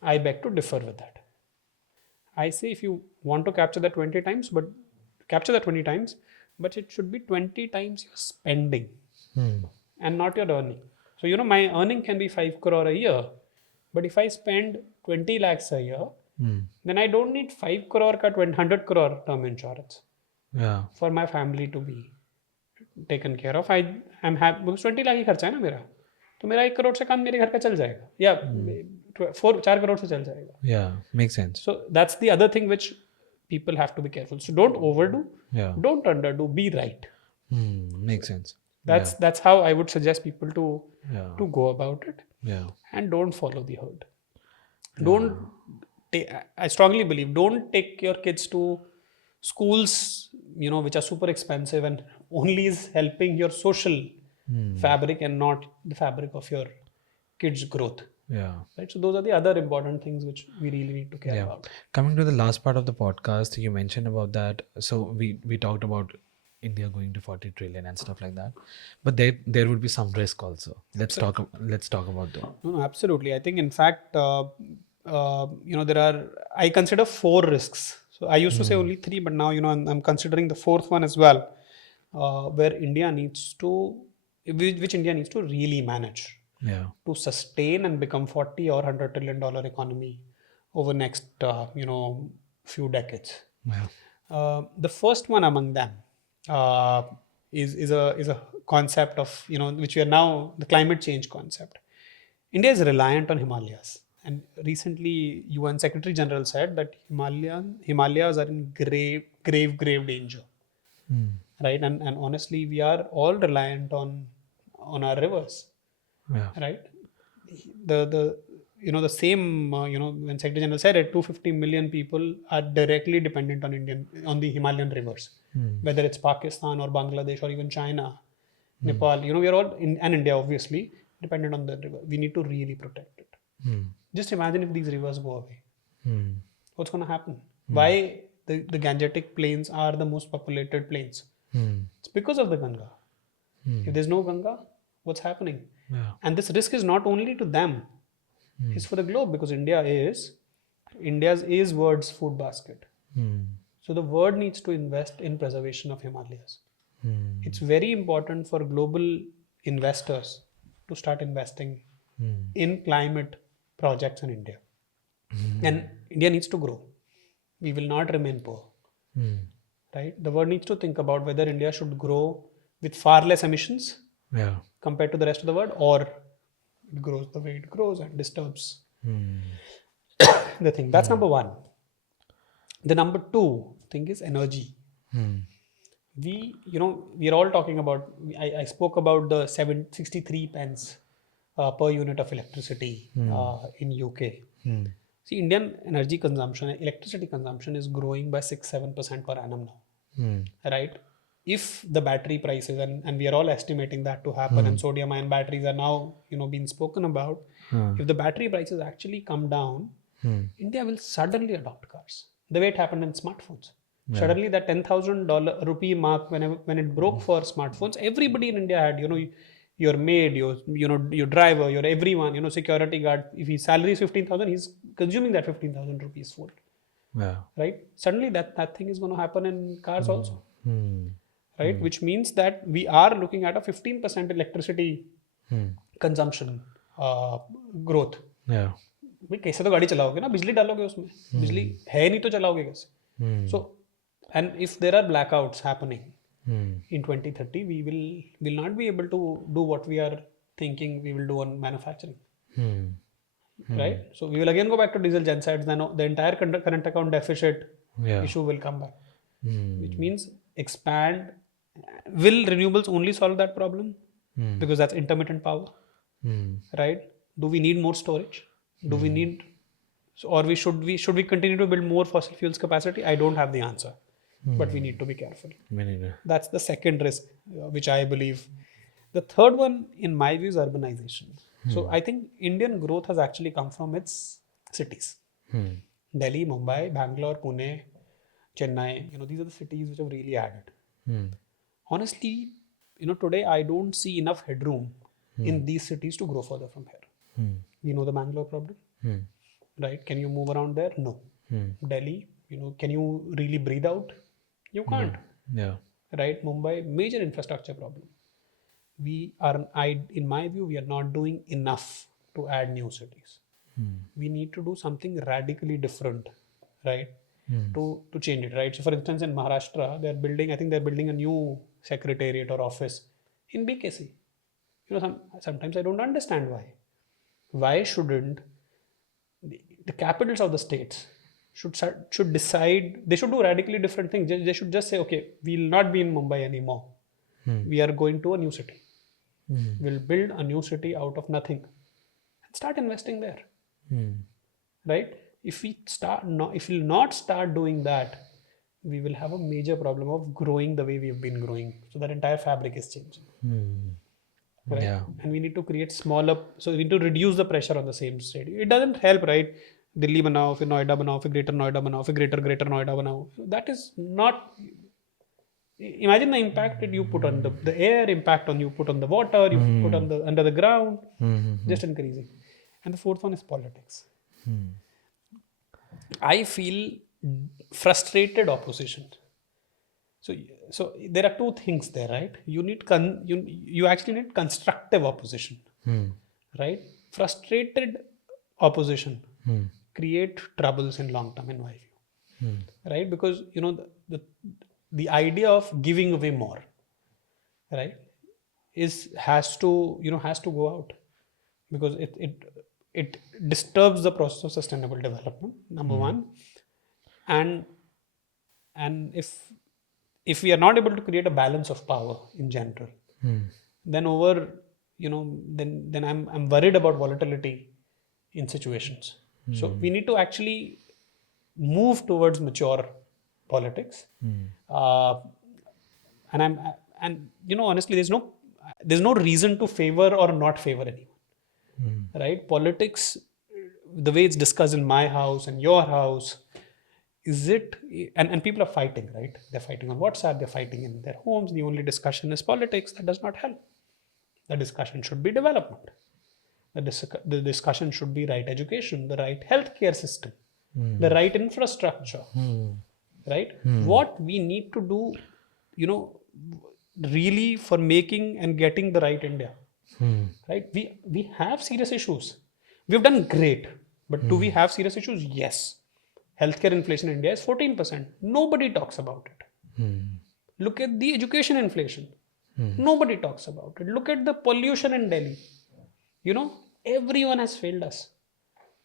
I beg to differ with that. I say, if you want to capture that 20 times, but it should be 20 times your spending and not your earning. So, my earning can be 5 crore a year, but if I spend 20 lakhs a year, then I don't need 5 crore ka 100 crore term insurance for my family to be taken care of. I'm happy because 20 lakh ही खर्चा है ना मेरा, तो मेरा 1 करोड़ से काम मेरे घर का चल जाएगा, या 4 करोड़ से चल जाएगा. Yeah, makes sense. So that's the other thing which people have to be careful. So don't overdo, don't underdo, be right. Makes sense. That's how I would suggest people to go about it. Yeah. And don't follow the herd. I strongly believe, don't take your kids to schools, which are super expensive and only is helping your social fabric and not the fabric of your kids' growth. Yeah. Right. So those are the other important things which we really need to care about. Coming to the last part of the podcast, you mentioned about that. So we talked about India going to 40 trillion and stuff like that, but there would be some risk also. Let's talk about that. No, absolutely. I think in fact, I consider 4 risks. So I used to say only 3, but now I'm considering the 4th one as well, where which India needs to really manage. Yeah. To sustain and become $40 or $100 trillion economy over next few decades. Yeah. The first one among them uh, is a concept of which we are now the climate change concept. India is reliant on Himalayas, and recently UN Secretary General said that Himalayas are in grave danger, right? And honestly, we are all reliant on our rivers, Yeah. right? The the same when Secretary General said it, 250 million people are directly dependent on the Himalayan rivers, whether it's Pakistan or Bangladesh or even China, Nepal. We are all and India obviously dependent on the river. We need to really protect it. Just imagine if these rivers go away, what's going to happen? Why the Gangetic plains are the most populated plains? It's because of the Ganga. If there's no Ganga, what's happening? Yeah. And this risk is not only to them, it's for the globe, because India's is world's food basket. So the world needs to invest in preservation of Himalayas. It's very important for global investors to start investing in climate projects in India. And India needs to grow. We will not remain poor. Right? The world needs to think about whether India should grow with far less emissions Yeah. compared to the rest of the world, or it grows the way it grows and disturbs the thing. That's number one. The number two thing is energy. We are all talking about, I spoke about the 63 pence per unit of electricity in UK. See, Indian energy consumption, electricity consumption is growing by 6-7% per annum now, right? If the battery prices, and we are all estimating that to happen, and sodium ion batteries are now being spoken about. If the battery prices actually come down, India will suddenly adopt cars the way it happened in smartphones. Suddenly, that $10,000 rupee mark, when it broke for smartphones, everybody in India had your maid, your driver, your everyone, security guard. If his salary is 15,000, he's consuming that 15,000 rupees food. Yeah. Right? Suddenly, that thing is going to happen in cars also. Right? Which means that we are looking at a 15% electricity consumption growth. Yeah. भाई कैसे तो गाड़ी चलाओगे ना, बिजली डालोगे उसमें, बिजली है नहीं तो चलाओगे कैसे? So, and if there are blackouts happening in 2030, we will not be able to do what we are thinking we will do on manufacturing. Right? So we will again go back to diesel gensets, then the entire current account deficit issue will come back. Which means expand. Will renewables only solve that problem? Because that's intermittent power. Right? Do we need more storage? Do we need, or should we continue to build more fossil fuels capacity? I don't have the answer, but we need to be careful. That's the second risk, which I believe. The third one, in my view, is urbanization. So I think Indian growth has actually come from its cities. Delhi, Mumbai, Bangalore, Pune, Chennai. These are the cities which have really added. Honestly, today I don't see enough headroom in these cities to grow further from here. We know the Bangalore problem, right? Can you move around there? No. Delhi, can you really breathe out? You can't. Yeah. Right? Mumbai, major infrastructure problem. In my view, we are not doing enough to add new cities. We need to do something radically different, right? To change it, right? So, for instance, in Maharashtra, they're building a new secretariat or office in BKC. Sometimes I don't understand why. Why shouldn't the capitals of the states should decide? They should do radically different things. They should just say, okay, we'll not be in Mumbai anymore. We are going to a new city. We'll build a new city out of nothing and start investing there. Right? If we'll not start doing that, we will have a major problem of growing the way we've been growing. So that entire fabric is changing. Right? Yeah. And we need to create smaller, so we need to reduce the pressure on the same state. It doesn't help, right? Delhi banao, फिर Noida banao, फिर greater Noida banao, फिर greater Noida banao. That is not. Imagine the impact that you put on the air, impact on you put on the water, you put on the under the ground, just increasing. And the fourth one is politics. I feel frustrated opposition. So there are two things there, right? You actually need constructive opposition, right? Frustrated opposition create troubles in long term, in my view. Right? Because the idea of giving away more, right, has to go out, because it disturbs the process of sustainable development, number one. And and if we are not able to create a balance of power in general, then then I'm worried about volatility in situations. So we need to actually move towards mature politics. uh, and I'm and honestly, there's no reason to favor or not favor anyone, right? Politics, the way it's discussed in my house and your house, is it, and people are fighting, right? They're fighting on WhatsApp, they're fighting in their homes. The only discussion is politics. That does not help. The discussion should be development. The discussion should be right education, the right healthcare system, the right infrastructure, right? What we need to do, you know, really, for making and getting the right India, right? We have serious issues. We've done great, but do we have serious issues? Yes. Healthcare inflation in India is 14%. Nobody talks about it. Look at the education inflation. Nobody talks about it. Look at the pollution in Delhi. Everyone has failed us.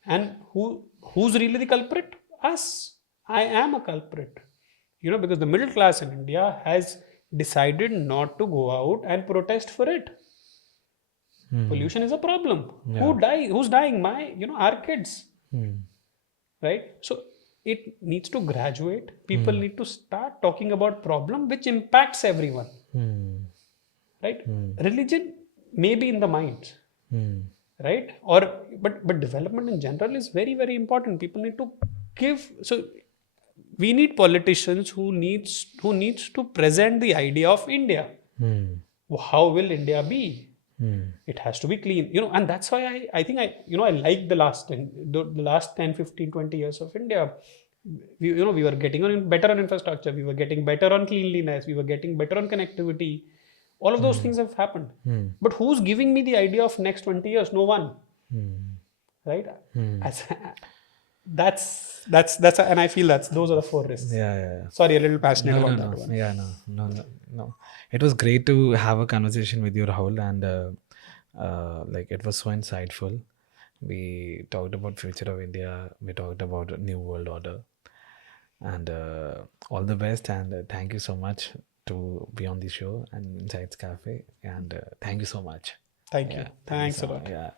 And who's really the culprit? Us. I am a culprit. Because the middle class in India has decided not to go out and protest for it. Pollution is a problem. Yeah. Who's dying? Our kids. Right? So it needs to graduate. People need to start talking about problem which impacts everyone. Right? Religion may be in the mind, right? But development in general is very, very important. People need to give. So we need politicians who needs to present the idea of India. How will India be? It has to be clean, and that's why I think I like the last 10, 15, 20 years of India. We were getting better on infrastructure, we were getting better on cleanliness, we were getting better on connectivity. All of those things have happened. But who's giving me the idea of next 20 years? No one. Right? As, that's and I feel those are the four risks. Yeah. Sorry, a little passionate No, about no, that no. one. Yeah, no. It was great to have a conversation with you, Rahul, and like it was so insightful. We talked about future of India. We talked about a new world order, and all the best. And thank you so much to be on the show and Insights Cafe. And thank you so much. Thank you. Thank you Thanks a lot. Yeah.